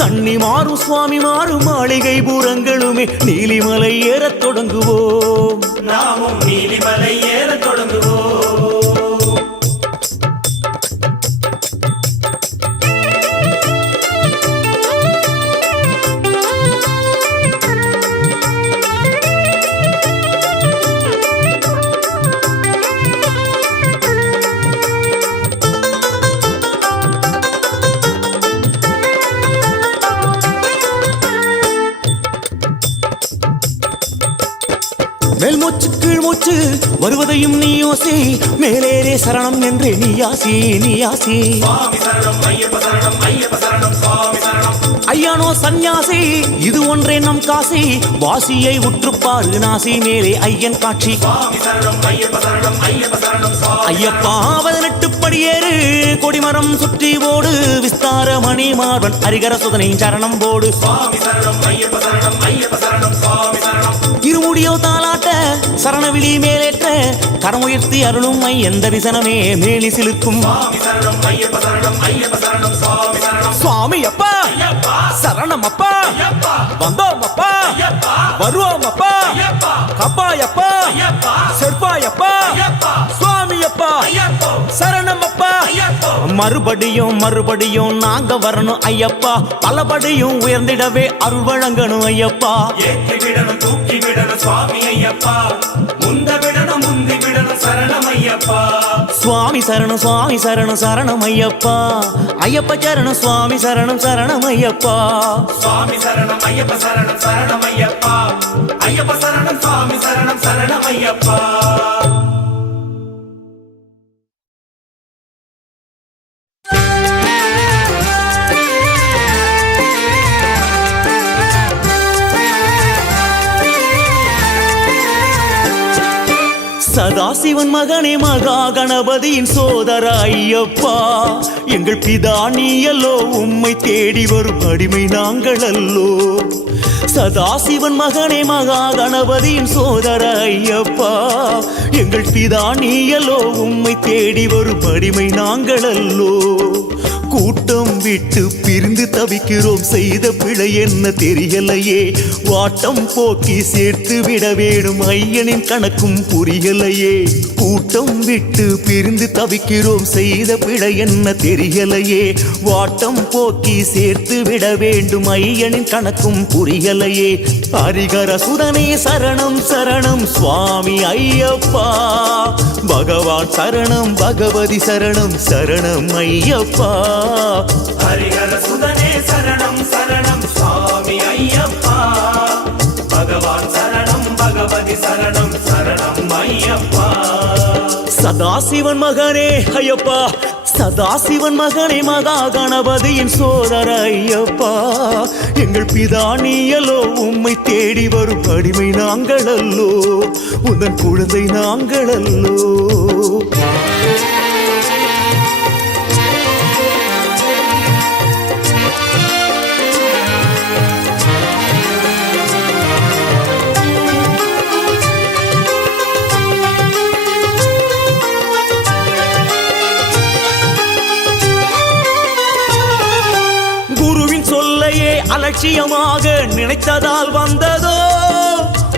கன்னி மாறும் சுவாமி மாறும் மாளிகை பூரங்களுமே நீலிமலை ஏறத் தொடங்குவோம். நாமும் நீலிமலை ஏறத் தொடங்குவோம். மேல் மூச்சு கீழ் மூச்சு வருவதையும் நீ யோசி, மேலேரே சரணம் என்றே நீ யாசி நீ யாசி. சுவாமி சரணம் ஐயப்ப சரணம் ஐயப்ப சரணம் சுவாமி சரணம். ஐயானோ சந்நியாசி இது ஒன்றே நம் காசி, வாசியை உற்றுப்பாரு நாசி மேலே ஐயன் காட்சி. சுவாமி சரணம் ஐயப்ப சரணம் ஐயப்ப சரணம் சுவாமி. ஐயப்பா 18 படியேறு கொடிமரம் சுற்றி ஓடு, விஸ்தார மணி மார்பன் ஹரிகர சுதனை சரணம் போடு. சுவாமி சரணம் ஐயப்ப சரணம் ஐயப்ப சரணம் சுவாமி சரணம். இருமுடியோ தாளாட்ட சரணவிழி மேலேற்ற கரமுயர்த்தி அருளும் ஐயன் தரிசனமே மேலி சிலுக்கும். சுவாமி சரணம் ஐயப்ப சரணம் ஐயப்ப சரணம் சுவாமி சரணம். சுவாமி அப்பா ஐயப்பா சரணம் அப்பா, ஐயப்பா வந்தோம் அப்பா ஐயப்பா வருவோம் அப்பா, ஐயப்பா கப்பாயப்பா ஐயப்பா செற்பாயப்பா ஐயப்பா சுவாமி அப்பா ஐயப்போ சரணம் அப்பா. ஐயப்போ மறுபடியும் மறுபடியும் நாங்க வரணும் ஐயப்பா, பலபடியும் உயர்ந்திடவே அருள் வழங்கணும் ஐயப்பா. ஏற்றி விடணும் தூக்கி விடணும் சுவாமி ஐயப்பா, முந்த விடணும் முந்தி விடணும் சரணம் ஐயப்பா. சுவாமி சரணம் சுவாமி சரணம் சரணம் ஐயப்பா, ஐயப்ப சரணம் சுவாமி சரணம் சரணம் ஐயப்பா. சுவாமி சரணம் ஐயப்ப சரணம் சரணம் ஐயப்பா, ஐயப்ப சரணம் சுவாமி சரணம் சரணம் ஐயப்பா. சதாசிவன் மகனே மகா கணபதியின் சோதர ஐயப்பா, எங்கள் பிதா நீயல்லோ, உம்மை தேடி வரும் அடிமை நாங்கள் அல்லோ. சதாசிவன் மகனே மகா கணபதியின் சோதர ஐயப்பா, எங்கள் பிதா நீயல்லோ, உம்மை தேடி வரும் அடிமை நாங்கள் அல்லோ. கூட்டம் விட்டு பிரிந்து தவிக்கிறோம் செய்த பிழை என்ன தெரியலையே வாட்டம் போக்கி சேர்த்து விட வேணும் ஐயனின் கணக்கும் புரியலையே கூட்டம் விட்டு பிரிந்து தவிக்கிறோம் செய்த பிழை என்ன தெரியலையே வாட்டம் போக்கி சேர்த்து விட வேண்டும் ஐயனின் கணக்கும் புரியலையே ஹரிகர சுதனே சரணம் சரணம் சுவாமி ஐயப்பா பகவான் சரணம் பகவதி சரணம் சரணம் ஐயப்பா ஹரிஹர சுதனே சரணம் சரணம் சுவாமி ஐயப்பா பகவான் சரணம் பகவதி சரணம் சரணம் ஐயப்பா சதாசிவன் மகனே ஐயப்பா சதாசிவன் மகனே மகா கணபதியின் சோதர ஐயப்பா எங்கள் பிதா நீயலோ உம்மை தேடி வரும் அடிமை நாங்கள் அல்லோ உந்தன் குழந்தை நாங்கள் அல்லோ அலட்சியமாக நினைத்ததால் வந்ததோ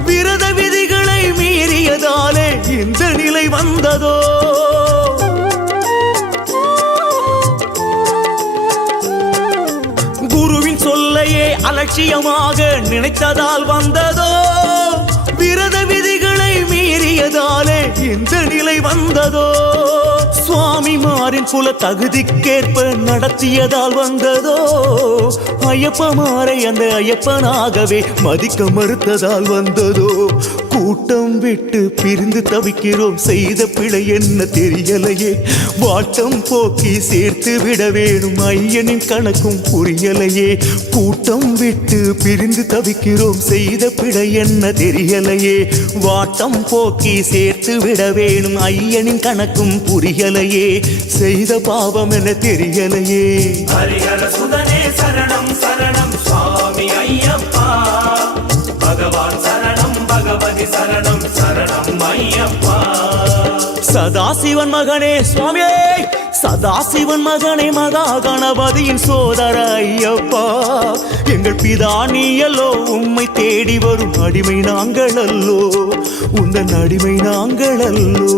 விரத விதிகளை மீறியதாலே இந்த நிலை வந்ததோ குருவின் சொல்லையே அலட்சியமாக நினைத்ததால் வந்ததோ விரத விதிகளை மீறியதாலே இந்த நிலை வந்ததோ சுவாமிமாரின் குல தகுதிக்கேற்ப நடத்தியதால் வந்ததோ ஐயப்பமாரை அந்த ஐயப்பனாகவே மதிக்க மறுத்ததால் வந்ததோ கூட்டம் விட்டு பிரிந்து தவிக்கிறோம் செய்த பிழை என்ன தெரியலையே வாட்டம் போக்கி சேர்த்து விட வேணும் ஐயனின் கணக்கும் புரியலையே கூட்டம் விட்டு பிரிந்து தவிக்கிறோம் செய்த பிழை என்ன தெரியலையே வாட்டம் போக்கி சேர்த்து விட வேணும் ஐயனின் கணக்கும் புரியலையே செய்த பாவம் என தெரியலையே ஹரிஹர சுதனே சரணம் சரணம் சுவாமி ஐயப்பா பகவான் சரணம் பகவதி சரணம் சரணம் ஐயப்பா சதாசிவன் மகனே சுவாமியே சதாசிவன் மகனே மகா கணபதியின் சோதர ஐயப்பா எங்கள் பிதா நீயலோ உம்மை தேடி வரும் அடிமை நாங்கள் அல்லோ உந்தன் அடிமை நாங்கள் அல்லோ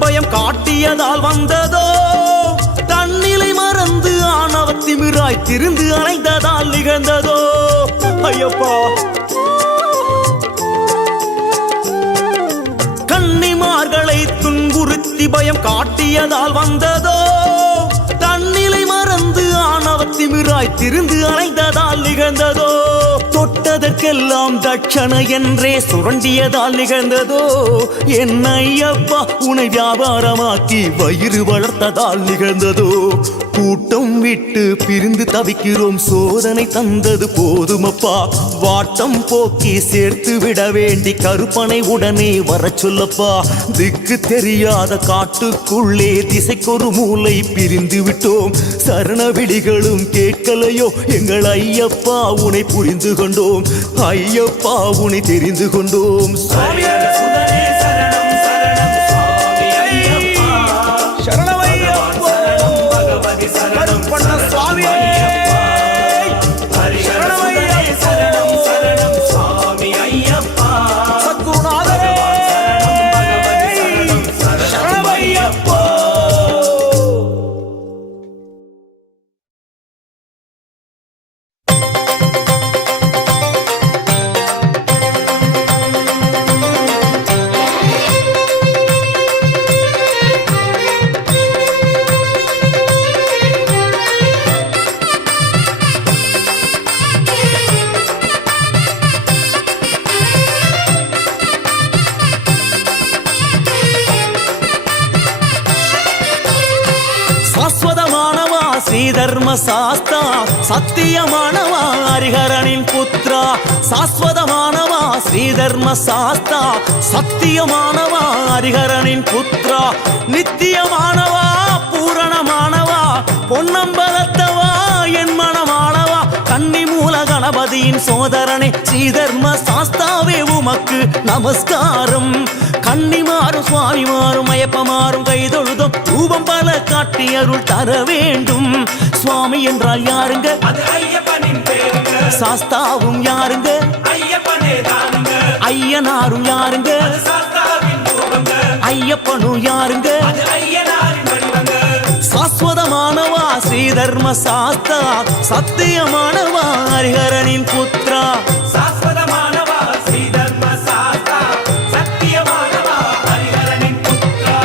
பயம் காட்டியதால் வந்ததோ தன்னிலை மறந்து ஆணவத்திமிராய் திருந்து அலைந்ததால் நிகழ்ந்ததோ ஐயப்பா கன்னிமார்களை துன்புறுத்தி பயம் காட்டியதால் வந்ததோ தன்னிலை மறந்து ஆணவத்திமிராய் திருந்து அலைந்ததால் நிகழ்ந்ததோ தொட்டதற்கெல்லாம் தட்சணை என்றே சுரண்டியதால் நிகழ்ந்ததோ என் ஐயப்பா உன்னை வியாபாரமாக்கி வயிறு வளர்த்ததால் நிகழ்ந்ததோ கூட்டம் விட்டு பிரிந்து தவிக்கிறோம் சோதனை தந்தது போதுமப்பா வாட்டம் போக்கி சேர்த்து விட வேண்டி கருப்பனை உடனே வர சொல்லப்பா திக்கு தெரியாத காட்டுக்குள்ளே திசைக்கொரு மூலை பிரிந்து விட்டோம் சரணவிடிகளும் கேட்கலையோ எங்கள் ஐயப்பா உன்னை புரிந்து கொண்டோம் ஐயப்பா உன்னை தெரிந்து கொண்டோம் ஹரிஹர சுதனே சரணம் சரணம் சுவாமி ஐயப்பா சரணம் ஐயப்பா பகவதி சரணம் சுவாமி ஐயப்பா ஹரிஹர சுதனே சரணம் சரணம் சுவாமி ஐயப்பா சத்குருநாதரே பகவதி சரணம் சரணம் ஐயப்பா ஸ்ரீதர்ம சாஸ்தா புத்ரா சத்தியமானவா ஹரிஹரனின் புத்ரா சாஸ்வதமானவா ஸ்ரீதர்ம சாஸ்தா சத்தியமானவா ஹரிஹரனின் புத்ரா நித்தியமானவா பூரணமானவா பொன்னம்பலத்தவா என் மனமானவா கன்னி மூல கணபதியின் சோதரனே ஸ்ரீதர்ம சாஸ்தாவே உமக்கு நமஸ்காரம் கன்னிமாரும் சுவாமிமாரும் ஐயப்பமாரும் கைதொழுதும் ரூபம் பல காட்டி அருள் தர வேண்டும் சுவாமி என்றால் யாருங்க அது ஐயப்பனின் பேருங்க சாஸ்தாவும் யாருங்க ஐயப்பனே தானுங்க ஐயனாரும் யாருங்க சாஸ்தாவின் ரூபங்க ஐயப்பனும் யாருங்க அது ஐயனாரின் வடிவங்க சாஸ்வதமானவா ஸ்ரீதர்ம சாஸ்தா சத்தியமானவா ஹரிஹரனின் புத்ரா சாஸ்வதமானவா ஸ்ரீதர்ம சாஸ்தா சத்தியமானவா ஹரிஹரனின் புத்ரா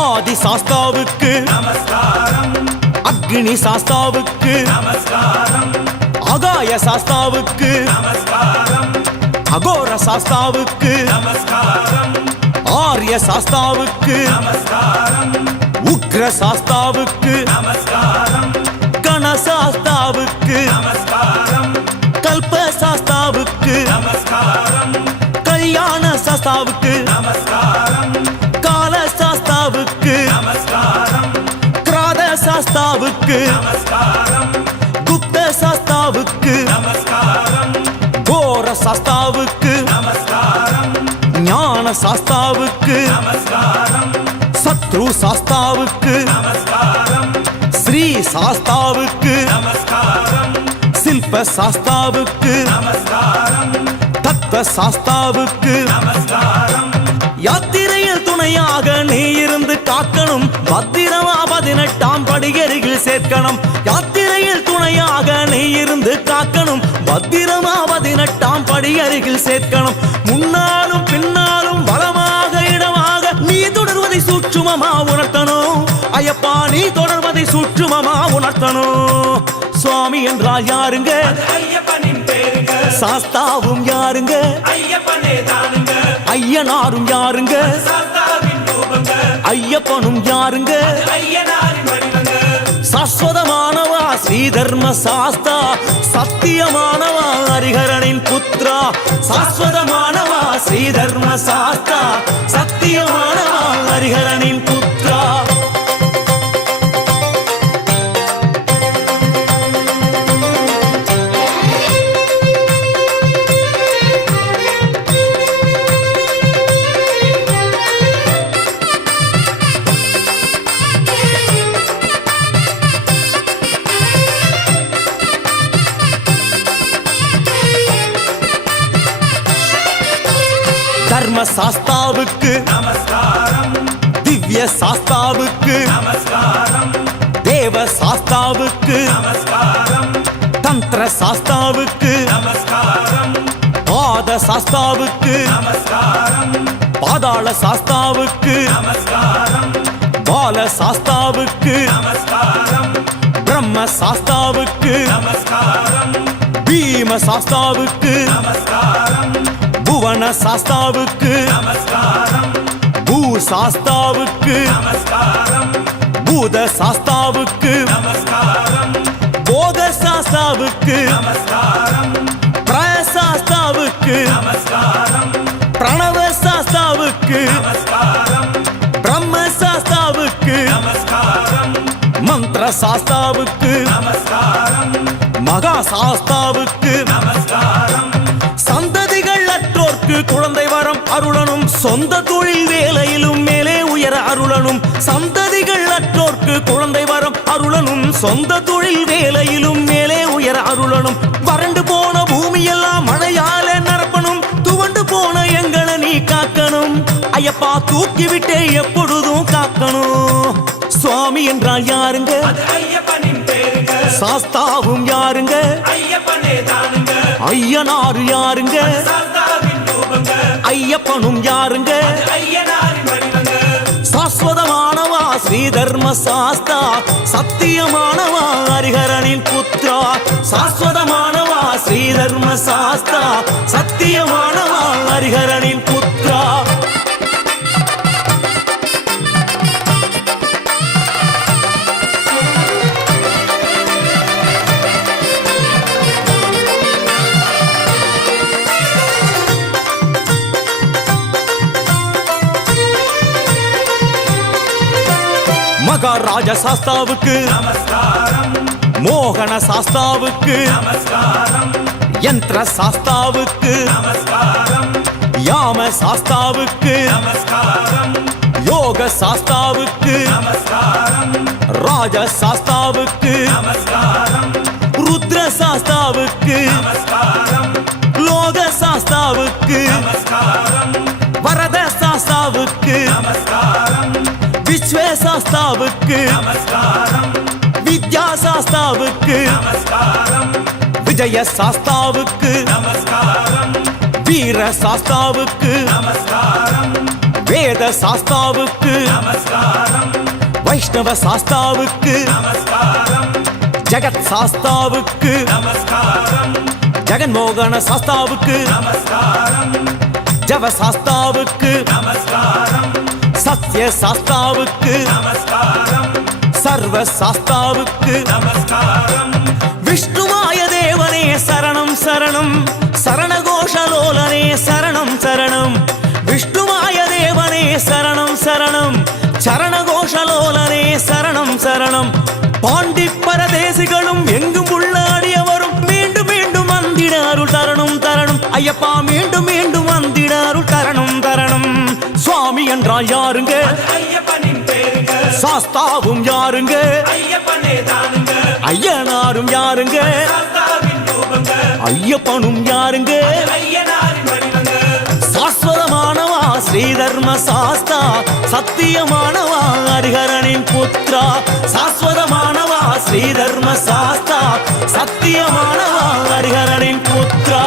ஆதி சாஸ்தாவுக்கு நமஸ்காரம் அக்னி சாஸ்தாவுக்கு நமஸ்காரம் ஆகாய சாஸ்தாவுக்கு நமஸ்காரம் அகோர சாஸ்தாவுக்கு நமஸ்காரம் ஆரிய சாஸ்தாவுக்கு நமஸ்காரம் உக்ர சாஸ்தாவுக்கு நமஸ்காரம் கணசாஸ்தாவுக்கு நமஸ்காரம் கல்ப சாஸ்தாவுக்கு நமஸ்காரம் கல்யாண சாஸ்தாவுக்கு நமஸ்காரம் கால சாஸ்தாவுக்கு நமஸ்காரம் கிராத சாஸ்தாவுக்கு நமஸ்காரம் குப்த சாஸ்தாவுக்கு நமஸ்காரம் கோர சாஸ்தாவுக்கு நமஸ்காரம் ஞான சாஸ்தாவுக்கு நமஸ்காரம் சத்ரு சாஸ்தாவுக்கு நமஸ்காரம் ஸ்ரீ சாஸ்தாவுக்கு நமஸ்காரம் சில்ப சாஸ்தாவுக்கு நமஸ்காரம் தத்துவ சாஸ்தாவுக்கு நமஸ்காரம் யாத்திரையில் துணையாக நீ இருந்து காக்கணும் பத்திரமா 18ஆம் படியருகில் சேர்க்கணும் யாத்திரையில் துணையாக நீ இருந்து காக்கணும் பத்திரமா 18ஆம் படியருகில் சேர்க்கணும் முன்னாலும் பின்னாலும் வளமாக இடமாக நீ தொடர்வதை சூட்சுமமா உணர்த்தணும் ஐயப்பா நீ தொடர்வதை சூட்சுமமா உணர்த்தணும் சுவாமி என்றால் யாருங்க அது ஐயப்பனின் பேருங்க சாஸ்தாவும் யாருங்க ஐயப்பனே தானுங்க ஐயனாரும் யாருங்க சாஸ்தாவின் ரூபங்க ஐயப்பனும் யாருங்க ஐயனாரின் வடிவங்க சாஸ்வதமானவா ஸ்ரீதர்ம சாஸ்தா சத்தியமானவா ஹரிஹரனின் புத்ரா சாஸ்வதமானவா ஸ்ரீதர்ம சாஸ்தா சத்தியமானவா ஹரிஹரனின் புத்ரா தர்ம சாஸ்தாவுக்கு நமஸ்காரம் திவ்ய சாஸ்தாவுக்கு நமஸ்காரம் தேவ சாஸ்தாவுக்கு நமஸ்காரம் தந்திர சாஸ்தாவுக்கு நமஸ்காரம் பாத சாஸ்தாவுக்கு நமஸ்காரம் பாதாள சாஸ்தாவுக்கு நமஸ்காரம் பால சாஸ்தாவுக்கு நமஸ்காரம் பிரம்ம சாஸ்தாவுக்கு நமஸ்காரம் பீம சாஸ்தாவுக்கு நமஸ்காரம் புவன சாஸ்தாவுக்கு நமஸ்காரம் பூ சாஸ்தாவுக்கு நமஸ்காரம் பூத சாஸ்தாவுக்கு நமஸ்காரம் போக சாஸ்தாவுக்கு நமஸ்காரம் பிரசாஸ்தாவுக்கு நமஸ்காரம் பிரணவ சாஸ்தாவுக்கு நமஸ்காரம் பிரம்ம சாஸ்தாவுக்கு நமஸ்காரம் மந்திர சாஸ்தாவுக்கு நமஸ்காரம் மகா சாஸ்தாவுக்கு நமஸ்காரம் சந்ததிகள் அற்றோர்க்கு குழந்தை வரம் அருளனும் சொந்த தொழில் வேலையிலும் மேலே உயர அருளனும் சந்ததிகள் அற்றோர்க்கு குழந்தை வரம் அருளனும் சொந்த தொழில் வேலையிலும் மேலே உயர அருளனும் வறண்டு போன பூமியெல்லாம் மழையால நிரப்பணும் துவண்டு போன எங்களை நீ காக்கணும் ஐயப்பா தூக்கிவிட்டே எப்பொழுதும் காக்கணும் சுவாமி என்றால் யாருங்க அது ஐயப்பனின் பேருங்க சாஸ்தாவும் யாருங்க ஐயப்பனே தானுங்க ஐயனாரு யாருங்க சாஸ்தாவின் ரூபங்க ஐயப்பனும் யாருங்க ஐயனாரின் வடிவங்க சாஸ்வதமானவா ஸ்ரீ தர்ம சாஸ்தா சத்தியமானவா ஹரிஹரனின் புத்ரா சாஸ்வதமானவா ஸ்ரீ தர்ம சாஸ்தா சத்தியமானவா ஹரிஹரனின் புத்ரா மகாராஜ சாஸ்தாவுக்கு நமஸ்காரம் மோகன சாஸ்தாவுக்கு நமஸ்காரம் யந்திர சாஸ்தாவுக்கு நமஸ்காரம் யாம சாஸ்தாவுக்கு நமஸ்காரம் யோக சாஸ்தாவுக்கு நமஸ்காரம் ராஜ சாஸ்தாவுக்கு நமஸ்காரம் ருத்ர சாஸ்தாவுக்கு நமஸ்காரம் லோக சாஸ்தாவுக்கு நமஸ்காரம் வரத சாஸ்தாவுக்கு நமஸ்காரம் விஸ்வ சாஸ்தாவுக்கு நமஸ்காரம் வித்யா சாஸ்தாவுக்கு நமஸ்காரம் விஜய சாஸ்தாவுக்கு நமஸ்காரம் வீர சாஸ்தாவுக்கு நமஸ்காரம் வேத சாஸ்தாவுக்கு நமஸ்காரம் வைஷ்ணவ சாஸ்தாவுக்கு நமஸ்காரம் ஜெகத் சாஸ்தாவுக்கு நமஸ்காரம் ஜெகன்மோகன சாஸ்தாவுக்கு நமஸ்காரம் ஜவ சாஸ்தாவுக்கு நமஸ்காரம் சத்ய சாஸ்தாவுக்கு நமஸ்காரம் சர்வ சாஸ்தாவுக்கு நமஸ்காரம் விஷ்ணுமாய தேவனே சரணம் சரணம் சரணகோஷலோலனே சரணம் சரணம் விஷ்ணுமாய தேவனே சரணம் சரணம் சரணகோஷலோலனே சரணம் சரணம் பாண்டி பரதேசிகளும் எங்கும் உள்ளாடியவரும் மீண்டும் மீண்டும் வந்திட அருள் தரணும் தரணும் ஐயப்பா மீண்டும் மீண்டும் வந்திட அருள் தரணும் தரணும் சுவாமி என்றால் யாருங்க ஐயப்பனின் பேருங்க சாஸ்தாவும் யாருங்க ஐயப்பனே தானுங்க ஐயனாரும் யாருங்க சாஸ்தாவின் ரூபங்க ஐயப்பனும் யாருங்க ஐயனாரின் வடிவங்க சாஸ்வதமானவா ஸ்ரீ தர்ம சாஸ்தா சத்தியமானவா ஹரிஹரனின் புத்ரா சாஸ்வதமானவா ஸ்ரீ தர்ம சாஸ்தா சத்தியமானவா ஹரிஹரனின் புத்ரா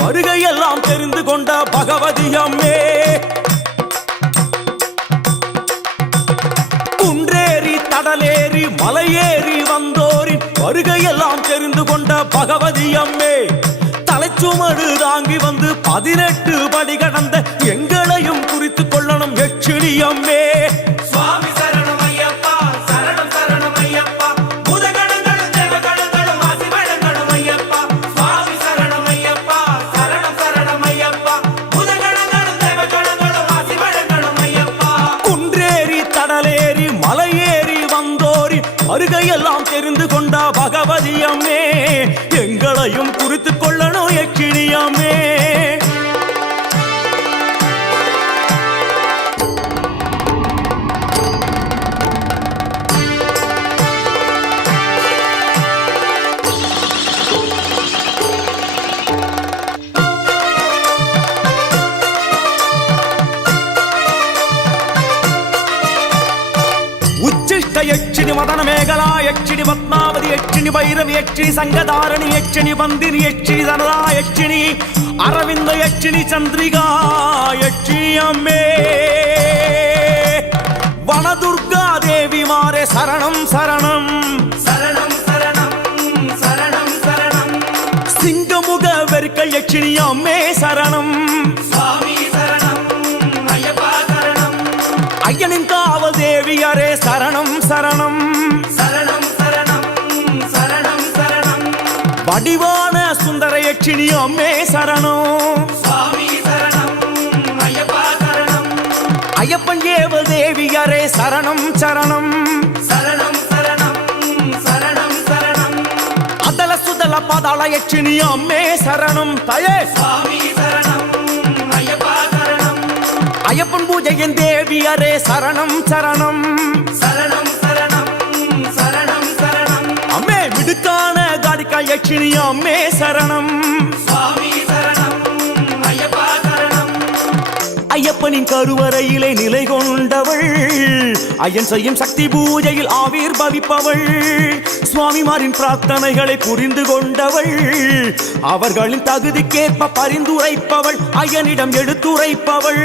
வருகையெல்லாம் தெரிந்து கொண்ட பகவதி அம்மே குன்றேறி தடலேறி மலையேறி வந்தோரின் வருகையெல்லாம் தெரிந்து கொண்ட பகவதி அம்மே தலைச்சுமடு தாங்கி வந்து 18 படி கடந்த எங்களையும் குறித்து கொள்ளணும் எச்சினி அம்மே சுவாமி சரணம் ஐயப்பா சரணம் சரணம் ஐயப்பா பூதகணங்களும் தேவகணங்களும் ஆசி வழங்கணும் ஐயப்பா சுவாமி சரணம் ஐயப்பா சரணம் சரணம் ஐயப்பா பூதகணங்களும் தேவகணங்களும் ஆசி வழங்கணும் ஐயப்பா குன்றேறி தடலேறி மலையேறி வந்தோரி வருகையெல்லாம் தெரிந்து கொண்ட பகவதி அம்மே எங்களையும் குறித்து கொள்ளணும் எச்சினி அம்மே యక్షిణి వదన మేఘలా యక్షిణి పద్మావతి యక్షిణి భైరవి యక్షిణి సంగధారణి యక్షిణి బందిని యక్షిణి ధనదా యక్షిణి అరవింద యక్షిణి చంద్రిగా యక్షిణి అమ్మే వనదుర్గాదేవి మారే శరణం శరణం சரணம் சரணம் சரணம் சரணம் సింగముగ వెరిక యక్షిణి అమ్మే శరణం சுவாமி சரணம் ஐயப்பா சரணம் అయ్యనిన్ కావల్ దేవియరే శరణం శరణం சரணம் சரணம் சரணம் சரணம் வடிவான சுந்தர யட்சிணி அம்மே சரணம் சுவாமி சரணம் ஐயப்பா சரணம் ஐயப்பன் ஏவல் தேவியரே சரணம் சரணம் சரணம் சரணம் சரணம் சரணம் அதல சுதல பாதாள யட்சினி அம்மே சரணம் தயே சுவாமி சரணம் ஐயப்பா சரணம் ஐயப்பன் பூஜையின் தேவியரே சரணம் சரணம் சரணம் சரணம் சரணம் சரணம் அம்மே மிடுக்கான காடிக்கா யட்சினி அம்மே சரணம் சுவாமி சரணம் ஐயப்பா சரணம் ஐயப்பனின் கருவறையிலே நிலை கொண்டவள் ஐயன் செய்யும் சக்தி பூஜையில் ஆவிர் பவிப்பவள் சுவாமிமாரின் பிரார்த்தனைகளை புரிந்து கொண்டவள் அவர்களின் தகுதிக்கேற்ப பரிந்துரைப்பவள் ஐயனிடம் எடுத்துரைப்பவள்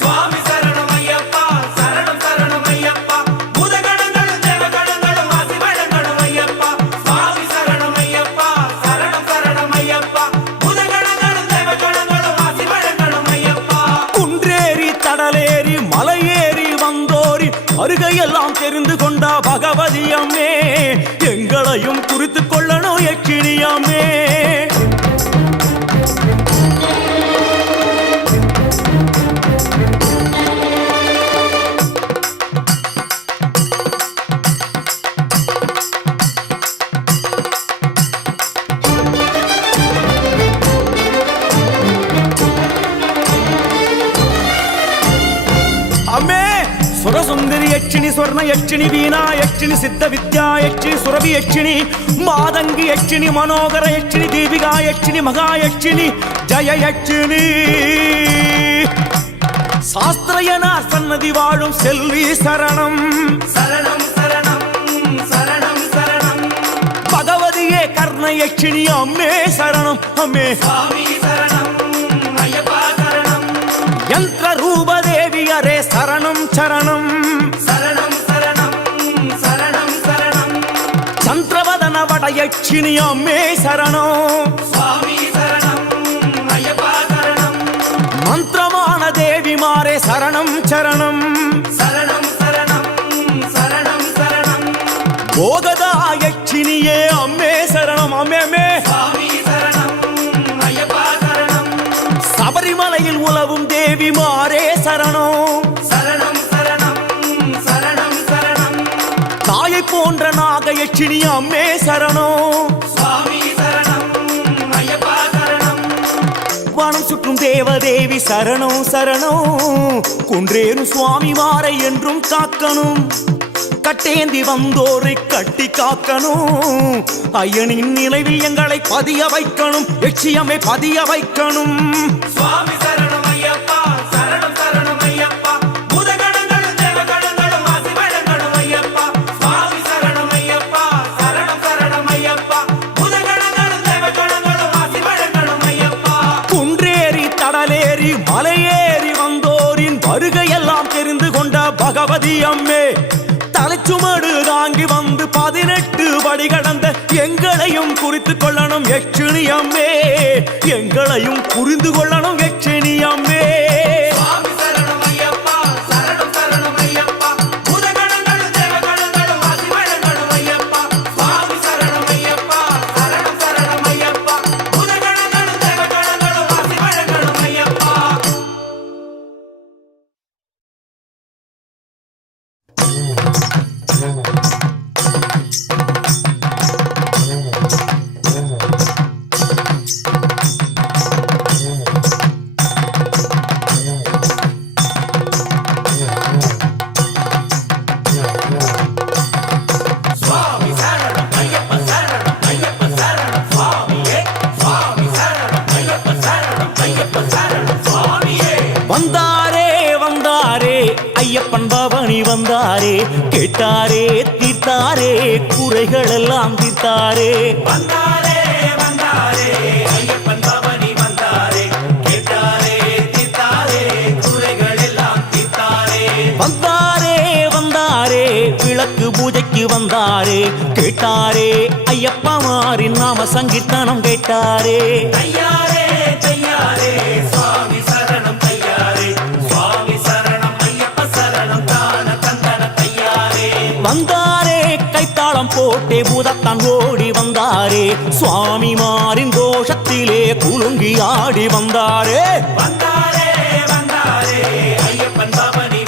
சுவாமி சரணம் ஐயப்பா சரணம் சரணம் ஐயப்பா பூதகணங்களும் தேவகணங்களும் ஆசி வழங்கணும் ஐயப்பா சுவாமி சரணம் ஐயப்பா சரணம் சரணம் ஐயப்பா பூதகணங்களும் தேவகணங்களும் ஆசி வழங்கணும் ஐயப்பா குன்றேறி தடலேறி மலையேறி வந்தோரி வருகையெல்லாம் தெரிந்து கொண்ட பகவதி அம்மே எங்களையும் குறித்துக் கொள்ளணும் யட்சினி அம்மே அம்மே சுரசுந்தரி யட்சினி ஸ்வர்ண யட்சினி வீணா யட்சினி சித்த வித்யா யட்சினி சுரபி யட்சினி மாதங்கி யட்சினி மனோகர யட்சினி தீபிகா யட்சினி மகா யட்சினி ஜய யட்சினி சாஸ்திரயனார் சன்னதி வாழும் செல்வி சரணம் சரணம் சரணம் சரணம் சரணம் பகவதியே கர்ண யட்சினி அம்மே சரணம் அம்மே சுவாமி சரணம் ஐயப்பா சரணம் யந்திர ரூப தேவியரே சரணம் சரணம் சரணம் சரணம் சரணம் சரணம் சந்திரவதன வட யட்சினி அம்மே சரணம் சுவாமி சரணம் ஐயப்பா சரணம் மந்திரமான தேவிமாரே சரணம் சரணம் சரணம் சரணம் சரணம் சரணம் போகதா யட்சினியே அம்மே சரணம் அம்மே அம்மே சுவாமி சரணம் ஐயப்பா சரணம் சபரிமலையில் உலவும் தேவிமாரே சரணம் சரணம் சரணம் சரணம் சரணம் தாயை போன்ற நாக யட்சினி அம்மே சரணம் சுவாமி சரணம் ஐயப்பா சரணம் வானம் சுற்றும் தேவதேவி சரணம் சரணம் குன்றேறும் சுவாமிமாரை என்றும் காக்கணும் கட்டேந்தி வந்தோரை கட்டி காக்கணும் ஐயனின் நினைவில் எங்களை பதிய வைக்கணும் யட்சியம்மை பதிய வைக்கணும் சுவாமி சரணம் ஐயப்பா சரணம் சரணம் ஐயப்பா பூதகணங்களும் தேவகணங்களும் ஆசி வழங்கணும் ஐயப்பா சுவாமி சரணம் ஐயப்பா சரணம் சரணம் ஐயப்பா பூதகணங்களும் தேவகணங்களும் ஆசி வழங்கணும் ஐயப்பா குன்றேறி தடலேறி மலையேறி வந்தோரின் வருகையெல்லாம் தெரிந்து கொண்ட பகவதி அம்மே தலைச்சுமடு தாங்கி வந்து 18 படி கடந்த எங்களையும் குறித்து கொள்ளணும் யட்சினி அம்மே எங்களையும் புரிந்து கொள்ளணும் யட்சினி அம்மே சுவாமி சரணம் ஐயப்பா சரணம் சரணம் ஐயப்பா பூதகணங்களும் தேவகணங்களும் ஆசி வழங்கணும் ஐயப்பா சுவாமி சரணம் ஐயப்பா சரணம் சரணம் ஐயப்பா பூதகணங்களும் தேவகணங்களும் ஆசி வழங்கணும் ஐயப்பா சுவாமி சரணம் ஐயப்ப சரணம் ஐயப்ப சரணம் சுவாமியே சுவாமி சரணம் ஐயப்ப சரணம் ஐயப்ப சரணம் சுவாமியே வந்தாரே வந்தாரே ஐயப்பன் பவனி வந்தாரே கேட்டாரே தீர்த்தாரே குறைகள் எல்லாம் தீர்த்தாரே வந்தாரே வந்தாரே ஐயப்பன் பவனி வந்தாரே கேட்டாரே தீர்த்தாரே குறைகள் எல்லாம் தீர்த்தாரே வந்தாரே வந்தாரே விளக்கு பூஜைக்கு வந்தாரே கேட்டாரே ஐயப்பமாரின் நாம சங்கீர்த்தனம் கேட்டாரே தையாரே தையாரே சுவாமி சரணம் தையாரே சுவாமி சரணம் ஐயப்ப சரணம் தான தந்தன தையாரே வந்தாரே கைத்தாளம் போட்டே பூதத்தான் ஓடி வந்தாரே சுவாமிமாரின் கோஷத்திலே குலுங்கி ஆடி வந்தாரே வந்தாரே வந்தாரே ஐயப்பன் பவனி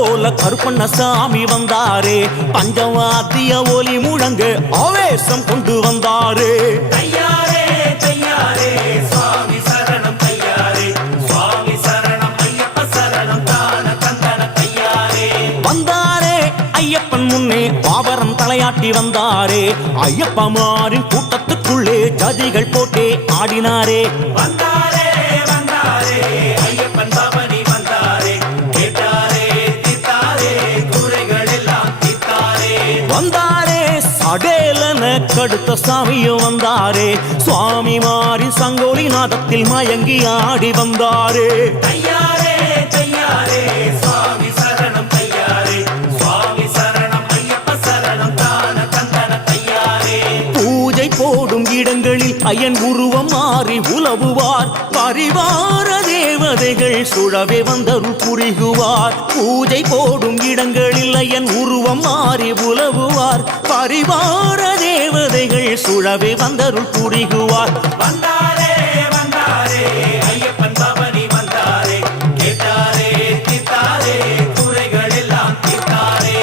போல கருப்பண்ணசாமி வந்தாரே பஞ்சவாத்திய ஒலி முழங்க ஆவேசம் கொண்டு வந்தாரே தையாரே தையாரே சுவாமி சரணம் தையாரே சுவாமி சரணம் ஐயப்ப சரணம் தான தந்தன தையாரே வந்தாரே ஐயப்பன் முன்னே பாபரம் தலையாட்டி வந்தாரே ஐயப்பமாரின் கூட்டத்துக்குள்ளே ஜதிகள் போட்டே ஆடினாரே வந்தாரே வந்தாரே ஐயப்பன் பவனி வந்தாரே கேட்டாரே தீத்தாரே குறைகள் எல்லாம் தீத்தாரே வந்தாரே சடேலன கடுத்த சாமியும் வந்தாரே சுவாமிமாரின் சங்கோலி நாதத்தில் மயங்கி ஆடி வந்தாரே தையாரே தையாரே சுவாமி சரணம் தையாரே சுவாமி சரணம் ஐயப்ப சரணம் தான தந்தன தையாரே பூஜை போடும் இடங்களில் ஐயன் உருவம் மாறி உலவுவார் பரிவார தேவதைகள் சுழவே வந்தருள் புரிகுவார் பூஜை போடும் இடங்களில் ஐயன் உருவம் மாறி உலவுவார் பரிவார தேவதைகள் சுழவே வந்தருள் புரிகுவார் வந்தாரே வந்தாரே ஐயப்பன் பவனி வந்தாரே கேட்டாரே தீத்தாரே குறைகள் எல்லாம் தீத்தாரே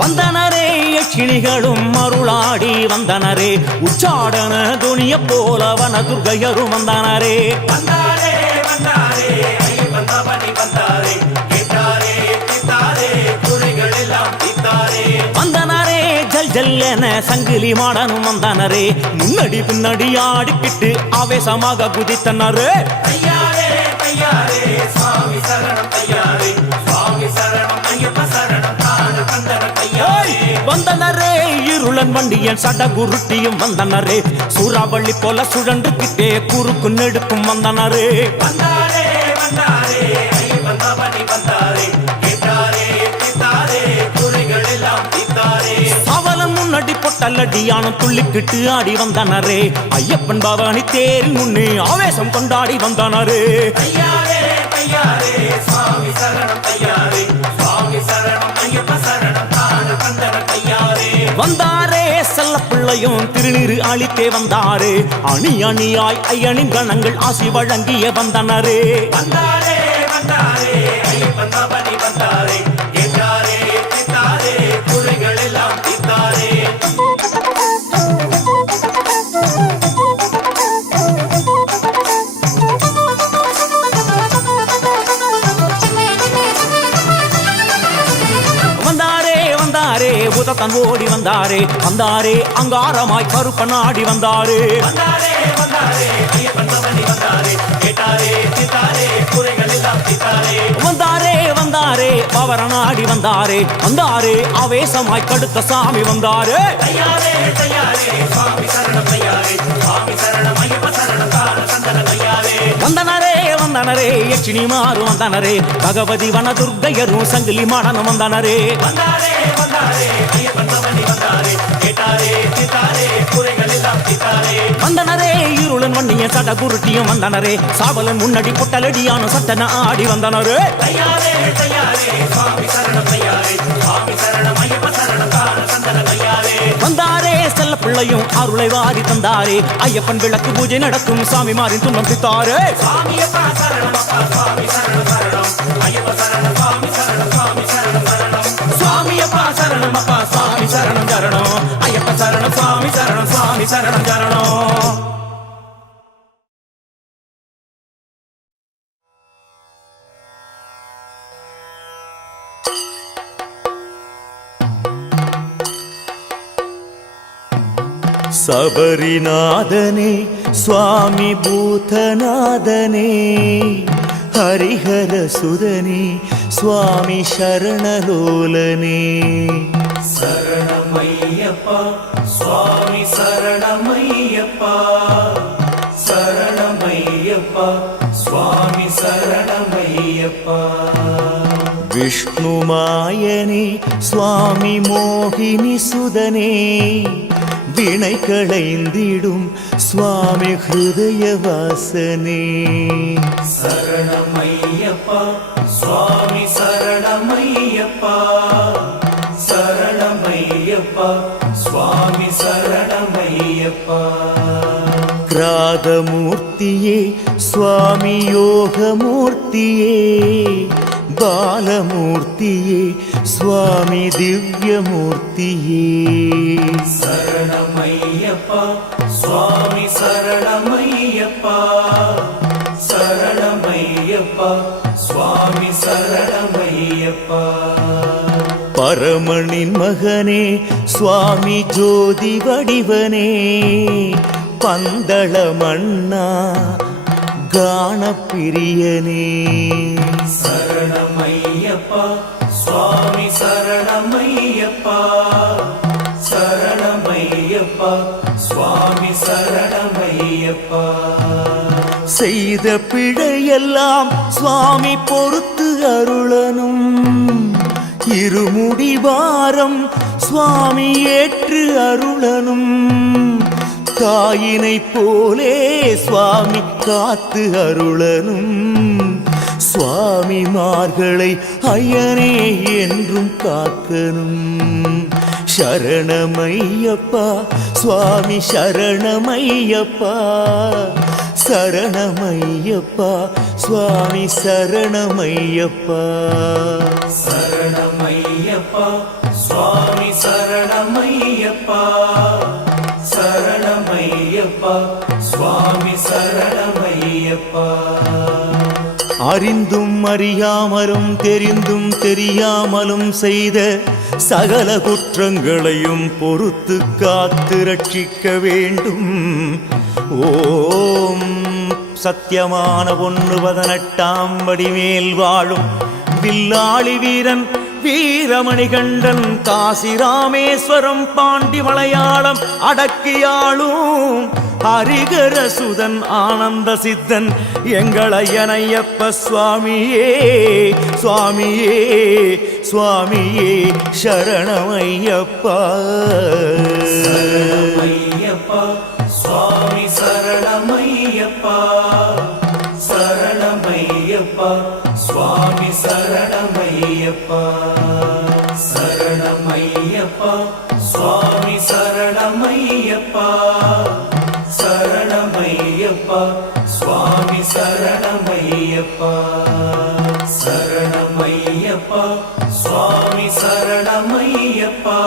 வந்தனரே யட்சிணிகளும் அருளாடி வந்தனரே உச்சாடன துணிய போல வன துர்கையரும் வந்தனரே வந்தாரே வந்தாரே ஐயப்பன் பவனி வந்தாரே கேட்டாரே தீத்தாரே குறைகள் எல்லாம் தீத்தாரே வந்தனரே ஜல் ஜல் என சங்கிலி மாடனும் வந்தனரே முன்னடி பின்னடி ஆடிக்கிட்டு ஆவேசமாக குதித்தனரே தையாரே தையாரே சுவாமி சரணம் தையாரே சுவாமி சரணம் ஐயப்ப சரணம் தான தந்தன தையாரே வந்தனரே இருளன் வண்டியன் சடகுருட்டியும் வந்தனரே சூறாவளி போல சுழன்றுகிட்டே குறுக்கு நெடுக்கும் வந்தனரே வந்தாரே வந்தாரே ஐயப்பன் பவனி வந்தாரே கேட்டாரே தீத்தாரே குறைகள் எல்லாம் தீத்தாரே அவலன் முன்னடி பொட்டல்லடியானும் துள்ளிக்கிட்டு ஆடி வந்தனரே ஐயப்பன் பவானி தேரின் முன்னே ஆவேசம் கொண்டாடி வந்தனரே தையாரே தையாரே சுவாமி சரணம் தையாரே சுவாமி சரணம் ஐயப்ப சரணம் தான தந்தன தையாரே வந்தாரே செல்ல பிள்ளையும் திருநீரு அளித்தே வந்தாரே அணி அணியாய் ஐயனின் கணங்கள் ஆசி வழங்கிய வந்தனரே வந்தாரே வந்தாரே ஐயப்பன் பவனி வந்தாரே கேட்டாரே தீத்தாரே குறைகள் எல்லாம் தீத்தாரே வந்தாரே வந்தாரே உதத்தன் ஓடி வந்தாரே வந்தாரே அங்காரமாய் கருப்பனாடி வந்தாரே வந்தாரே வந்தாரே ஐயப்பன் பவனி வந்தாரே கேட்டாரே தீத்தாரே குறைகள் எல்லாம் தீத்தாரே வந்தாரே வந்தாரே பவரனாடி வந்தாரே வந்தாரே ஆவேசமாய் கடுத்த சாமி வந்தாரே தையாரே தையாரே சுவாமி சரணம் தையாரே சுவாமி சரணம் ஐயப்ப சரணம் தான தந்தன தையாரே வந்தனரே வந்தனரே யட்சினி மாறு வந்தனரே பகவதி வன துர்க்கையரும் சங்கிலி மாடனும் வந்தனரே வந்தாரே வந்தாரே ஐயப்பன் பவனி வந்தாரே கேட்டாரே தீத்தாரே குறைகள் எல்லாம் தீத்தாரே வந்தனரே இருளன் வண்டிய சடகுருட்டியும் வந்தனரே சாவலன் முன்னடி பொட்டலடியான சட்டன ஆடி வந்தனரே தையாரே தையாரே சுவாமி சரணம் தையாரே சுவாமி சரணம் ஐயப்ப சரணம் தான தந்தன தையாரே வந்தாரே செல்ல பிள்ளையும் அருளை வாரி தந்தாரே ஐயப்பன் விளக்கு பூஜை நடக்கும் சாமி மாறின் துன்பம் தித்தாரே சுவாமியப்பா சரணம் அப்பா சுவாமி சரணம் சரணம் ஐயப்ப சரணம் சுவாமி சரணம் சுவாமி சரணம் சரணம் சுவாமியப்பா சரணம் அப்பா சாமி சரணம் சரணம் ஐயப்ப சரணம் சுவாமி சரணம் சுவாமி சரணம் சரணம் சபரிநாதனே சுவாமி பூதநாதனே ஹரிஹர சுதனே சுவாமி சரணலோலனே சரணமையப்பா சுவாமி சரணமையப்பா சரணமையப்பா சுவாமி சரணமையப்பா விஷ்ணுமாயனே சுவாமி மோகினி சுதனே வினை களைந்திடும் சுவாமி ஹிருதயவாசனே சரணமையப்பா சுவாமி சரணமையப்பா சரணமையப்பா சரணமையப்பா சுவாமி சரணமையப்பா கிராதமூர்த்தியே சுவாமி யோகமூர்த்தியே பாலமூர்த்தியே சுவாமி திவ்யமூர்த்தியே சரணமையப்பா சுவாமி சரணமையப்பா சரணமையப்பா சுவாமி சரணமையப்பா பரமனின் மகனே சுவாமி ஜோதி வடிவனே பந்தள மன்னா கானப்பிரியனே சரணமையப்பா சுவாமி சரணமையப்பா சரணமையப்பா சுவாமி சரணமையப்பா செய்த பிழையெல்லாம் சுவாமி பொறுத்து அருளனும் இருமுடிவாரம் சுவாமி ஏற்று அருளனும் தாயினை போலே சுவாமி காத்து அருளனும் சுவாமிமார்களை ஐயனே என்றும் காக்கணும் சரணமையப்பா சுவாமி சரணமையப்பா சரணமையப்பா சுவாமி சரணமையப்பா சரணமையப்பா சுவாமி சரணமையப்பா சரணமையப்பா சுவாமி சரணமையப்பா அறிந்தும் அறியாமலும் தெரிந்தும் தெரியாமலும் செய்த சகல குற்றங்களையும் பொறுத்து காத்து ரட்சிக்க வேண்டும் ஓம் சத்தியமான 118 வடிமேல் வாழும் வில்லாளி வீரன் வீரமணிகண்டன் காசி ராமேஸ்வரம் பாண்டி மலையாளம் அடக்கியாளும் ஹரிகரசுதன் ஆனந்த சித்தன் எங்கள் ஐயனையப்ப சுவாமியே சுவாமியே சுவாமியே சரணமையப்பா சரணமையப்பா சுவாமி சரணமையப்பா சரணமையப்பா சுவாமி சரணமையப்பா சரணமையப்பா சுவாமி சரணமையப்பா சரணமையப்பா சுவாமி சரணமையப்பா சரணமையப்பா சுவாமி சரணமையப்பா